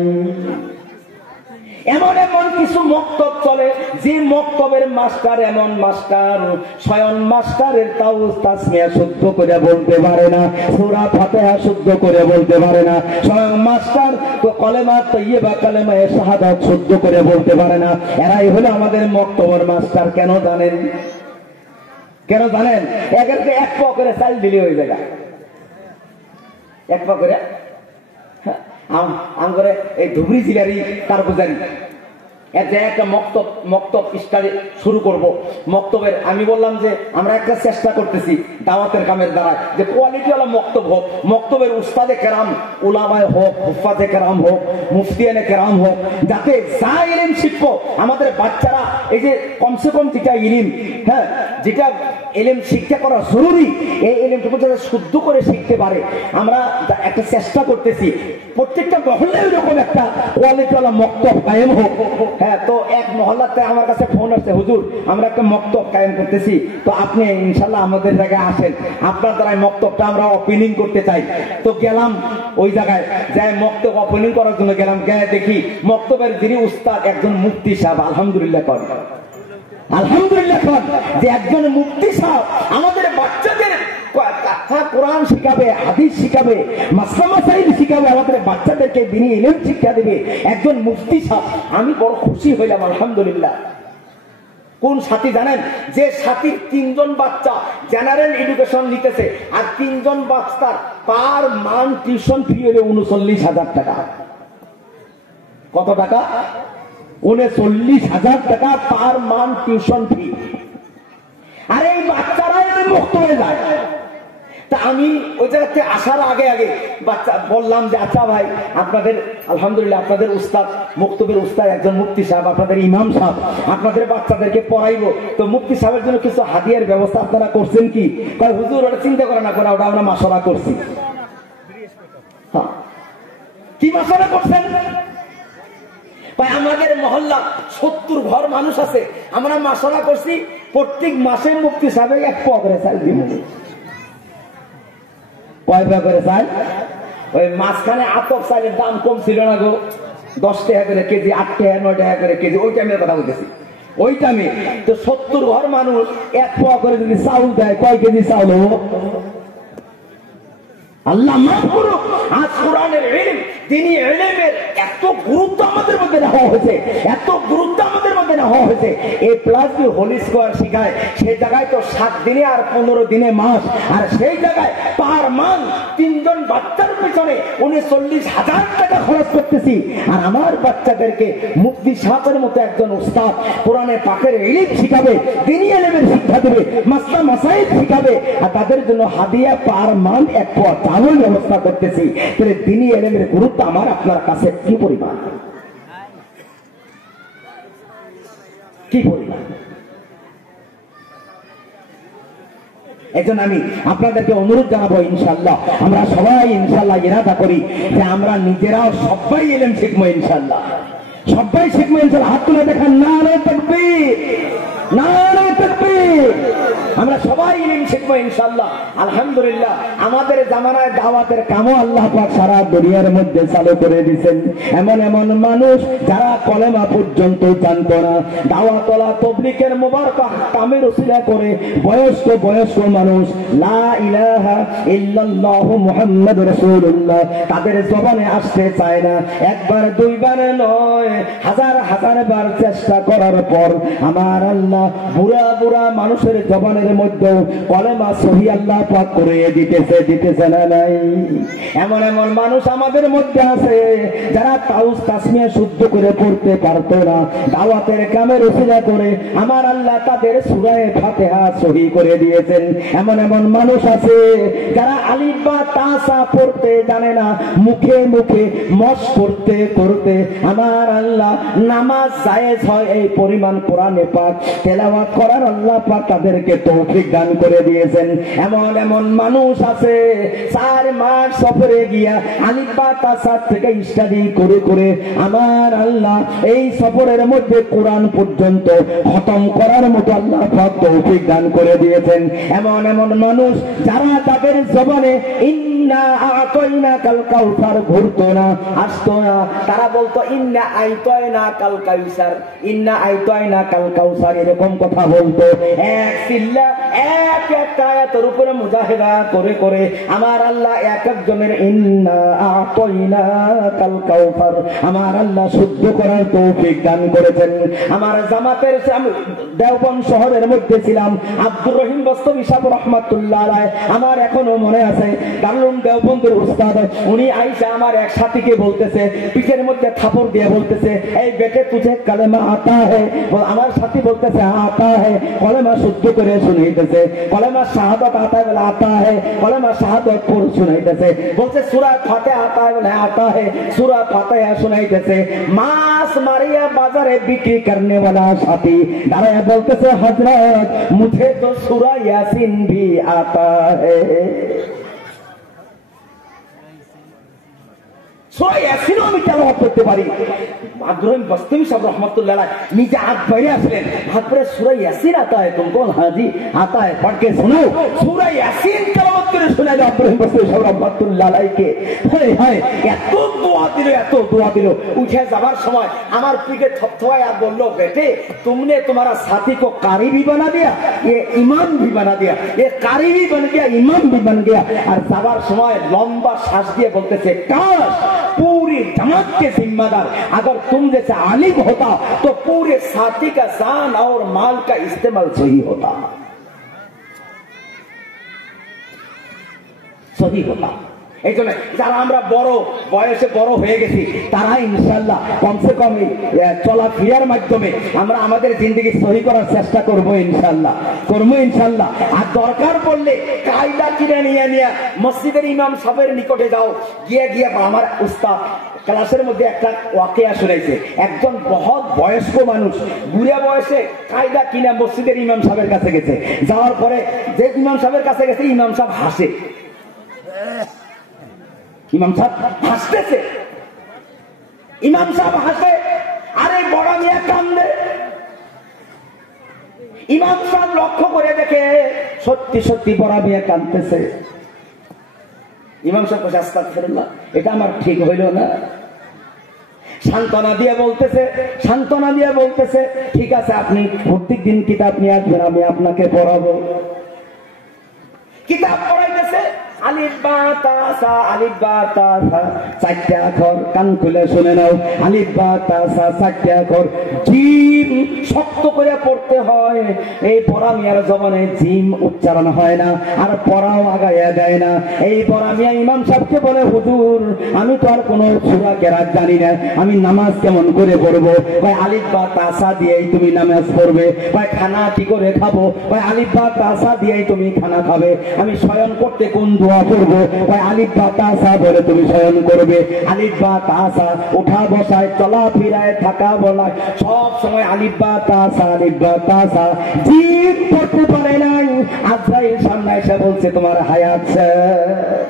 এমন এমন কিছু মক্তব চলে যে মক্তবের মাস্টার এমন মাস্টার, স্বয়ং মাস্টারের তাওজ তাসমিয়া শুদ্ধ করে বলতে পারে না, সূরা ফাতিহা শুদ্ধ করে বলতে পারে না, স্বয়ং মাস্টার তো কলেমা তাইয়্যিবা কালেমা শাহাদাত শুদ্ধ করে বলতে পারে না। এরাই হলো আমাদের মক্তবের মাস্টার। কেন জানেন? কেন জানেন? এদেরকে এক পা করে চাল দিলে হয়ে যায়, এক পা করে করে এই ধুবড়ি জেলারই তার পূজারি একটা মক্তব স্টাডি শুরু করব। মক্তবের আমি বললাম যে আমরা একটা চেষ্টা করতেছি দাওয়াতের কামের দ্বারা যে কোয়ালিটিওয়ালা মক্তব হোক, মক্তবের উস্তাদে কেরাম উলামায়ে হোক, হুফাজে কেরাম হোক, মুফতিয়ানে কেরাম হোক, যাতে যা ইলম শিখবো আমাদের বাচ্চারা এই যে কমসে কম যেটা ইলম, হ্যাঁ যেটা ইলম শিক্ষা করা জরুরি, এই ইলমটুকু যাতে শুদ্ধ করে শিখতে পারে আমরা একটা চেষ্টা করতেছি। প্রত্যেকটা মহল্লায় এরকম একটা কোয়ালিটিওয়ালা মক্তব কায়েম হোক। হ্যাঁ, তো এক মহল্লাতে আমার কাছে ফোন আসছে, হুজুর আমরা একটা মক্তব কায়েম করতেছি, তো আপনি ইনশাল্লাহ আমাদের জায়গায় আসেন, আপনার দ্বারা মক্তবটা আমরা ওপেনিং করতে চাই। তো গেলাম ওই জায়গায়, যাই মক্তব ওপেনিং করার জন্য গেলাম, গিয়ে দেখি মক্তবের যিনি উস্তাদ একজন মুফতি সাহেব। আলহামদুলিল্লাহ কর, আলহামদুলিল্লাহ কর যে একজন মুফতি সাহেব আমাদের বাচ্চাদের কোরআন শিখাবে, হাদিস শিখাবে, মাসলা মাসাইল শিখাবে, আমাদের বাচ্চাদেরকে দ্বীনি ইলম শিক্ষা দেবে একজন মুফতি সাহেব। আমি বড় খুশি হইলাম, আলহামদুলিল্লাহ। কোন সাথী জানেন? যে সাথীর 3 জন বাচ্চা জেনারেল এডুকেশন নিতেছে, আর 3 জন বাচ্চার পার মান টিউশন ফি হলো 39,000 টাকা। কত টাকা? 39,000 টাকা পার মান টিউশন ফি। আর এই বাচ্চারা মুক্ত হয়ে যায়। তা আমি ওই জায়গাতে আসার আগে আগে বাচ্চা বললাম যে আচ্ছা ভাই, আপনাদের আলহামদুলিল্লাহ আপনাদের উস্তাদ, মুক্তবের উস্তাদ একজন মুফতি সাহেব, আপনাদের ইমাম সাহেব আপনাদের বাচ্চাদেরকে পড়াইবো, তো মুফতি সাহেবের জন্য কিছু হাদিয়ার ব্যবস্থা আপনারা করছেন কি? কয় হুজুর ওটা চিন্তা করে না, করে ওটা আমরা মাশওয়ারা করছি। হ্যাঁ, কি মাশওয়ারা করছেন? আমাদের মহল্লা 70 ঘর মানুষ আছে, আমরা মাশওয়ারা করছি প্রত্যেক মাসে মুফতি সাহেব 1 পা করে চাল দিব। কয় পা করে চাল? ওই মাঝখানে আতপ চালের দাম কম ছিল না গো, 10 টাকা করে কেজি, 8 টাকা 9 টাকা করে কেজি, ওই টাইমের কথা বলতেছি, ওই টাইমে। তো 70 ঘর মানুষ 1 পা করে যদি চাউল দেয়, কয় কেজি চাউল হবো? আল্লাহ মাফ করুক। আজ কোরআনের ইলম, দ্বীনি ইলমের এত গুরুত্ব আমাদের মধ্যে নেওয়া হয়েছে, এত গুরুত্ব আমাদের মধ্যে নেওয়া হয়েছে। এই প্লাস বি হোলি স্কোয়ার শিখায়, সেই জায়গায় তো 7 দিনে আর 15 দিনে মাস, আর সেই জায়গায় পার মান 3 জন বাচ্চার পিছনে 39,000 টাকা খরচ করতেছি। আর আমার বাচ্চাদেরকে মুফতি সাহেবের মতো একজন উস্তাদ কোরআনে পাকের ইলম শিখাবে, দ্বীনি ইলমের শিক্ষা দেবে, মাসলা মাসাইল শিখাবে, আর তাদের জন্য হাদিয়া পার মান 1 পা চাউল ব্যবস্থা করতেছি। তাহলে দ্বীনি ইলমের গুরুত্ব আমার আপনার কাছে কি পরিমাণ, কি পরিমাণ? এখন আমি আপনাদেরকে অনুরোধ জানাবো, ইনশাআল্লাহ আমরা সবাই ইনশাআল্লাহ ইরাদা করি যে আমরা নিজেরাও সবাই ইলম শিখবো, ইনশাআল্লাহ সবাই শিখবো, ইনশাআল্লাহ। হাত তুলে দেখান, নারে তাকবীর, নারে তাকবীর। আমরা সবাই ইলম শিখবো ইনশাআল্লাহ। আলহামদুলিল্লাহ আমাদের জামানায় দাওয়াতের কামও আল্লাহ পাক সারা দুনিয়ার মধ্যে চালু করে দিয়েছেন। এমন এমন মানুষ যারা কলেমা পর্যন্ত জানতো না, দাওয়াতলা তবলিগের মোবারক কামের ওসিলা করে বয়স্ক মানুষ লা ইলাহা ইল্লাল্লাহু মুহাম্মাদুর রাসূলুল্লাহ তাদের জবানে আসতে চায় না। একবার দুইবার নয়, হাজার হাজার বার চেষ্টা করার পর আমার আল্লাহ বুড়া মানুষের জবানের মধ্যে কলেমা সহি আল্লাহ পাক করে দিতেছে না নাই? এমন এমন মানুষ আমাদের মধ্যে আছে যারা তাউস তাসমিয়া শুদ্ধ করে পড়তে পারতো না, দাওয়াতের কামের ওসিলা করে আমার আল্লাহ তাদের সূরা ফাতিহা সহি করে দিয়েছেন। এমন এমন মানুষ আছে যারা আলিফ বা তাসা পড়তে জানে না, মুখে মশ করতে আমার আল্লাহ নামাজ জায়েজ হয় এই পরিমাণ কোরআনে পাক তেলাওয়াত করার আল্লাহ পাক তাদেরকে তৌফিক দান করে দিয়েছেন। এমন মানুষ আছে 4 মাস সফরে গিয়া আলিফ বা তাসা থেকে স্টাডি করে আমার আল্লাহ এই সফরের মধ্যে কোরআন পর্যন্ত খতম করার মতো আল্লাহ পাক তৌফিক দান করে দিয়েছেন। এমন মানুষ যারা তাদের জবানে ইন্না আ'তাইনাকাল কাউসার ঘুরতো না, আসতো না, তারা বলতো ইন্না আ'তাইনাকাল কাউসার, ইন্না আ'তাইনাকাল কাউসার এরকম কথা বলতো। এক সিল্লা একটা আয়াতের উপরে মুজাহিদা করে আমার আল্লাহ এক একজনের ইন্না আ'তাইনাকাল কাউসার আমার আল্লাহ শুদ্ধ করার তৌফিক দান করেছেন। আমার জামাতের দেওবন্দ শহরের মধ্যে ছিলাম, আব্দুর রহিম বস্তবী সাহেব রহমাতুল্লাহ আলাইহি আমার এখনো মনে আছে, দারুল দেওবন্দের উস্তাদ, উনি আইসা আমার এক সাথীকে বলতেছে, পিঠের মধ্যে থাপড় দিয়ে বলতেছে, এই বেটে তুঝে কালেমা আতা হে? আমার সাথী বলতেছে আতা হে, কলেমা শুদ্ধ করে শুনাইতেছে, কলেমা শাহাদাত আতা হে বলে আতা হে, কলেমা শাহাদাত পড়ে শুনাইতেছে, বলছে সূরা ফাতিহা আতা হে বলে আতা হে, সূরা ফাতিহা শুনাইতেছে। মাছ মারিয়া বাজারে বিক্রি করনে वाला সাথী দাঁড়ায় বলতেছে হযরত মুঝে তো সূরা ইয়াসিন भी आता है। সূরা ইয়াসিনও আমি তেলাওয়াত করতে পারি। আব্দুর বস্তমি সাহেব রাহমাতুল্লাহ আলাইহি নিজে হাত বাইরে আসলেন, হাত পরে সূরা ইয়াসিন आता है तुमको? हाँ जी आता है, पढ़ के सुनो। সূরা ইয়াসিন তেলাওয়াত করে শোনালো আব্দুর বস্তমি সাহেব রাহমাতুল্লাহ আলাইহি। হায় এত দোয়া দিল। উঠে যাবার সময় আমার পিঠে থপথপায় আর বললো, বেटे तुमने तुम्हारा साथी को कारी भी बना दिया, ये इमाम भी बना दिया, ये कारी भी बन गया, इमाम भी बन गया। আর যাবার সময় লম্বা শ্বাস দিয়ে বলতেছে, কাশ पूरी जमात के जिम्मेदार अगर तुम जैसे आलिम होता तो पूरे साथी का जान और माल का इस्तेमाल सही होता। এই জন্য যারা আমরা বয়সে বড় হয়ে গেছি তারা ইনশাআল্লাহ কমসে কম চলাফেরার মাধ্যমে আমরা আমাদের জিন্দেগি সহি করার চেষ্টা করবো ইনশাআল্লাহ। আর দরকার পড়লে কায়দা কিনে নিয়ে মসজিদের ইমাম সাহেবের নিকটে যাও, গিয়ে আমার উস্তাদ ক্লাসের মধ্যে একটা ওয়াকিয়া শুনাইছে, একজন বহুত বয়স্ক মানুষ বুড়া বয়সে কায়দা কিনা মসজিদের ইমাম সাহেবের কাছে গেছে। যাওয়ার পরে যে ইমাম সাহেবের কাছে গেছে, ইমাম সাহেব হাসে, ইমাম সাহেব হাসতেছে, ইমাম সাহেব হাসে, আরে বড় মিয়া কান্দে। ইমাম সাহেব লক্ষ্য করে দেখে সত্যি বড় মিয়া কান্দতেছে। ইমাম সাহেব আস্তাগফিরুল্লাহ, এটা আমার ঠিক হইল না। সান্ত্বনা দিয়ে বলতেছে ঠিক আছে, আপনি প্রত্যেক দিন কিতাব নিয়ে আসবেন, আমি আপনাকে পড়াবো। কিতাব পড়াইতেছে, আলিফ বা তা সা, আলিফ বা তা সা, 4টা অক্ষর, কান খুলে শুনে নাও, আলিফ বা তা সা 4টা অক্ষর। জিম শক্ত করে পড়তে হয়, এই পড়া মিয়ার জবানে জিম উচ্চারণ হয় না, আর পড়াও আগায়া যায় না। এই পড়া মিয়া ইমাম সাহেবকে বলে, হুজুর আমি তো আর কোনো সূরা কেরাত জানি না, আমি নামাজ কেমন করে পড়বো? ভাই আলিফ বা তা সা দিয়েই তুমি নামাজ পড়বে। ভাই খানা কি করে খাবো? ভাই আলিফ বা তা সা দিয়েই তুমি খানা খাবে। আমি শয়ন করতে কোন দোয়া করবো? ভাই আলিফ বা তা সা বলে তুমি শয়ন করবে। আলিফ বা তা সা, উঠা বসায় চলা ফিরায় থাকা বলায় সব সময় আলিফ বা তা সা, আলিফ বা তা সা। জিম পড়তে পারে নাই, আজরাইল সামনে এসে বলছে তোমার হায়াত শেষ।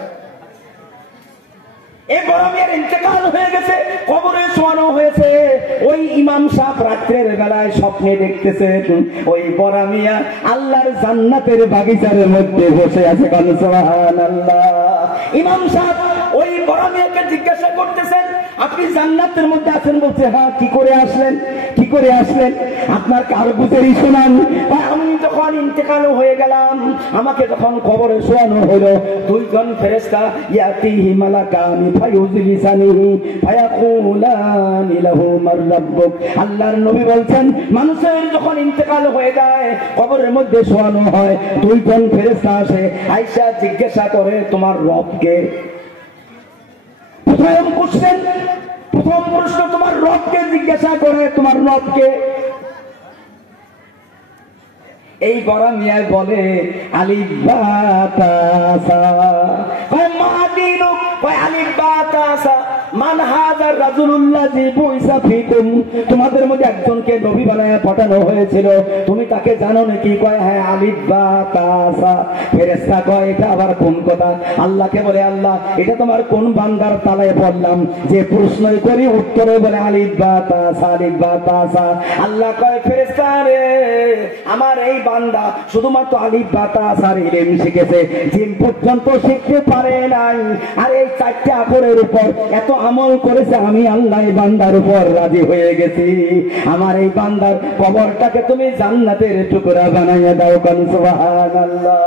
এই বড় মিয়ার ইন্তেকাল হয়ে গেছে, কবরে শোয়ানো হয়েছে। ওই ইমাম সাহেব রাত্রের বেলায় স্বপ্নে দেখতেছে ওই বড় মিয়া আল্লাহর জান্নাতের বাগিচার মধ্যে বসে আছে। সুবহানাল্লাহ। ইমাম সাহেব ওই বড় মিয়াকে জিজ্ঞাসা করতেছেন, আপনি জান্নাতের মধ্যে আছেন? বলছে, হ্যাঁ। কি করে আসলেন? কি করে আসলেন? আপনার কারগুজারি শোনান। আমি যখন ইন্তেকাল হয়ে গেলাম, আমাকে যখন কবরে শোয়ানো হলো, দুইজন ফেরেশতা ইয়াতিহি মালাকানি ফায়ুজলিসানিহি ফায়াকুলানি লাহু মার রাব্বুক। আল্লাহর নবী বলছেন, মানুষের যখন ইন্তেকাল হয়ে যায়, কবরের মধ্যে শোয়ানো হয়, দুইজন ফেরেশতা আসে, আয়েশা জিজ্ঞাসা করে, তোমার রব কে? প্রথম প্রশ্ন তোমার রবকে জিজ্ঞাসা করে, তোমার রবকে? এই বড় মিয়া বলে, আলিফ বা তা সা। কয় মা দিনুক? কয় আলিফ বা তা সা। মান হাযার রাজুলুল্লাযী বুইসা ফীকুম। তোমাদের মধ্যে একজনকে নবী বানায়া পাঠানো হয়েছিল, তুমি তাকে জানো নাকি? কয় হ্যাঁ, আলিফ বা তা সা। ফেরেশতা কয়, এটা আবার কোন কথা? আল্লাহকে বলে, আল্লাহ এটা তোমার কোন বান্দার তালায় পড়লাম যে প্রশ্নই করি উত্তরে বলে আলিফ বা তা সা, আলিফ বা তা সা। আল্লাহ কয়, ফেরেশতা রে, আমার এই বান্দা শুধুমাত্র আলিফ বা তা সার ইলম শিখেছে, জিম পর্যন্ত শিখতে পারে নাই। আর এই চারটি আখরের উপর এত আমল করেছে, আমি আল্লাহ বান্দার উপর রাজি হয়ে গেছি। আমার এই বান্দার কবরটাকে তুমি জান্নাতের টুকরা বানাইয়া দাও। সুবহানাল্লাহ।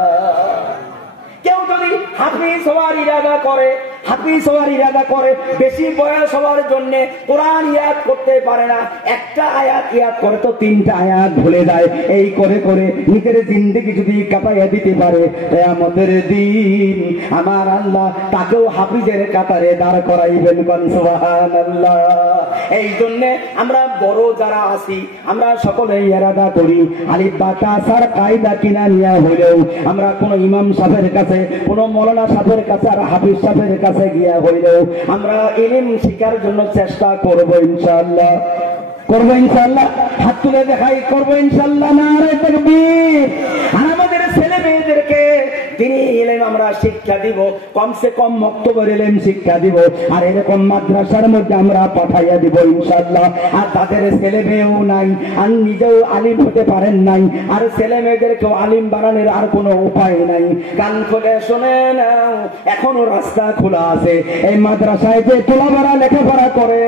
কেউ যদি হাফিজ হওয়ার ইরাদা করে, হাফিজ হওয়ার ইরাদা করে, বেশি বয়স হওয়ার জন্য কোরআন ইয়াদ করতে পারে না, একটা আয়াত ইয়াদ করে তো তিনটা আয়াত ভুলে যায়। এই করে করে নিজের জিন্দেগি যদি কাটাইয়া দিতে পারে, কিয়ামতের দিন আমার আল্লাহ তাকেও হাফিজের কাতারে দাঁড় করাইবেন। সুবহানাল্লাহ। এই জন্য আমরা বড় যারা আছি, আমরা সকলে ইরাদা করি, আলিফ বা তা সার কায়দা কিনা নিয়া হইলেও আমরা কোন ইমাম সাহেবের কাছে, কোন মৌলানা সাহেবের কাছে, আর হাফিজ সাহেবের কাছে গিয়া হইলেও আমরা ইলম শিখার জন্য চেষ্টা করব ইনশাআল্লাহ। করব ইনশাআল্লাহ। হাত তুলে দেখাই, করব ইনশাআল্লাহ। নারে তাকবীর। আর আমাদের ছেলে মেয়েদেরকে দিনী ইলম আমরা শিক্ষা দিব, কমসে কম মক্তবের ইলম শিক্ষা দিব, আর এরকম মাদ্রাসার মধ্যে আমরা পাঠাইয়া দিব ইনশাআল্লাহ। আর তাদের ছেলে মেয়েও নাই, আর নিজেও আলিম হতে পারেন নাই, আর ছেলে মেয়েদেরকেও আলিম বানানোর আর কোনো উপায় নাই। কান খুলে শুনে নাও, এখনো রাস্তা খোলা আছে। এই মাদ্রাসায় যে তোলাবারা লেখাপড়া করে,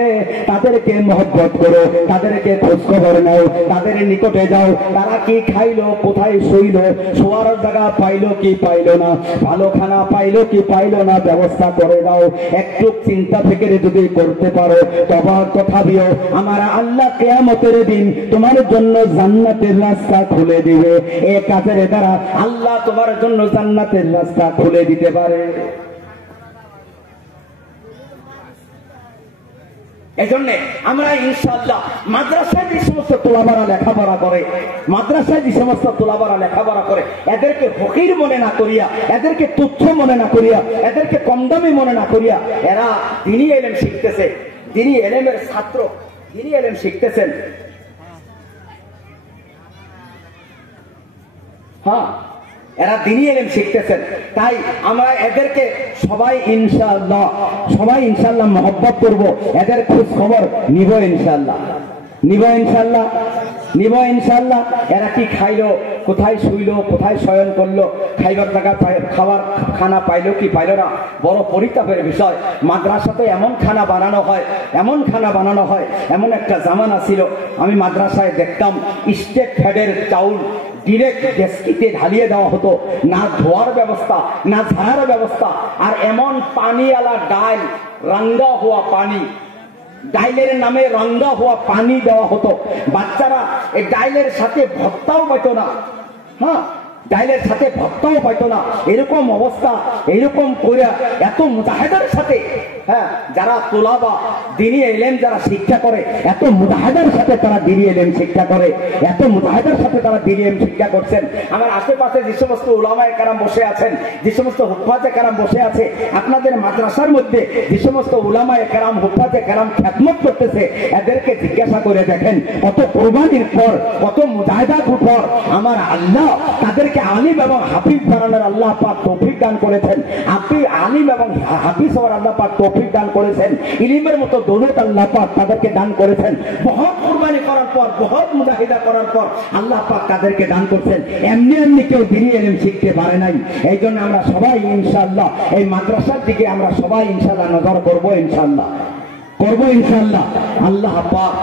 তাদেরকে মহব্বত করো, তাদেরকে খোঁজ খবর নাও, তাদের নিকটে যাও। তারা কি খাইলো, কোথায় শুইলো, শোয়ার জায়গা পাইলো কি পাইলো না, ভালো খানা পাইলো কি পাইলো না, ব্যবস্থা করে দাও। একটু চিন্তা ফিকির যদি করতে পারো, তবা কথা দিও, আমার আল্লাহ কিয়ামতের দিন তোমার জন্য জান্নাতের রাস্তা খুলে দিবে। এই কাজের দ্বারা আল্লাহ তোমার জন্য জান্নাতের রাস্তা খুলে দিতে পারে। এজন্য আমরা ইনশাআল্লাহ মাদ্রাসায় যে সমস্ত তোলাবারা লেখাপড়া করে, মাদ্রাসায় যে সমস্ত তোলাবারা লেখাপড়া করে, এদেরকে ফকির মনে না করিয়া, এদেরকে তুচ্ছ মনে না করিয়া, এদেরকে কম দামি মনে না করিয়া, এরা দ্বীনি ইলম শিখতেছে, দ্বীনি ইলমের ছাত্র, দ্বীনি ইলম শিখতেছেন। হ্যাঁ, এরা দ্বীনি ইলম শিখতেছেন। তাই আমরা এদেরকে সবাই ইনশাআল্লাহ মহব্বত করব, এদের খোঁজ খবর নিব ইনশাআল্লাহ, নিব ইনশাআল্লাহ, নিব ইনশাআল্লাহ। এরা কি খাইলো, কোথায় শুইলো, কোথায় শয়ন করলো, খাইবার টাকা খাবার খানা পাইলো কি পাইলো না, বড় পরিতাপের বিষয়। মাদ্রাসাতে এমন খানা বানানো হয়, এমন খানা বানানো হয়, এমন একটা জামানা ছিল, আমি মাদ্রাসায় দেখতাম স্টেট ফেডের চাউল ডিরেক্ট ডেস্কিতে ঢালিয়ে দেওয়া হতো, না ধোয়ার ব্যবস্থা, না ঝাড়ার ব্যবস্থা, আর এমন পানিওয়ালা ডাল, রাঙ্গা হওয়া পানি, ডাইলের নামে রাঙ্গা হওয়া পানি দেওয়া হতো। বাচ্চারা এই ডাইলের সাথে ভর্তাও পাইতো না। হ্যাঁ, ডাইলের সাথে ভর্তাও পাইতো না। এরকম অবস্থা, এইরকম করে এত মুজাহিদের সাথে, হ্যাঁ, যারা তোলাবা দ্বীনি ইলম যারা শিক্ষা করে, এত মুজাহিদের সাথে তারা দ্বীনি ইলম শিক্ষা করে, এত মুজাহিদের সাথে তারা দ্বীনি ইলম শিক্ষা করছেন। আমার আশেপাশে যে সমস্ত উলামায়ে কেরাম বসে আছেন, যে সমস্ত হুফাজে কেরাম বসে আছে, আপনাদের মাদ্রাসার মধ্যে যে সমস্ত উলামায়ে কেরাম, হুফাজে কেরাম খেদমত করতেছে, এদেরকে জিজ্ঞাসা করে দেখেন, কত কুরবানির পর, কত মুজাহিদার পর আমার আল্লাহ তাদেরকে আলিম এবং হাফিজ বানানোর আল্লাহ পাক তৌফিক দান করেছেন, আপনি আলিম এবং হাফিজ হওয়ার আল্লাহ পাক তৌফিক দান করেছেন, ইলমের মতো দৌলত আল্লাহ পাক তাদেরকে দান করেছেন, বহুত কুরবানি করার পর, বহুত মুজাহিদা করার পর আল্লাহ পাক তাদেরকে দান করছেন। এমনি এমনি কেউ দ্বীনি ইলম শিখতে পারে নাই। এই জন্য আমরা সবাই ইনশাআল্লাহ এই মাদ্রাসার দিকে আমরা সবাই ইনশাআল্লাহ নজর করবো, ইনশাআল্লাহ করবো, ইনশাআল্লাহ। আল্লাহ পাক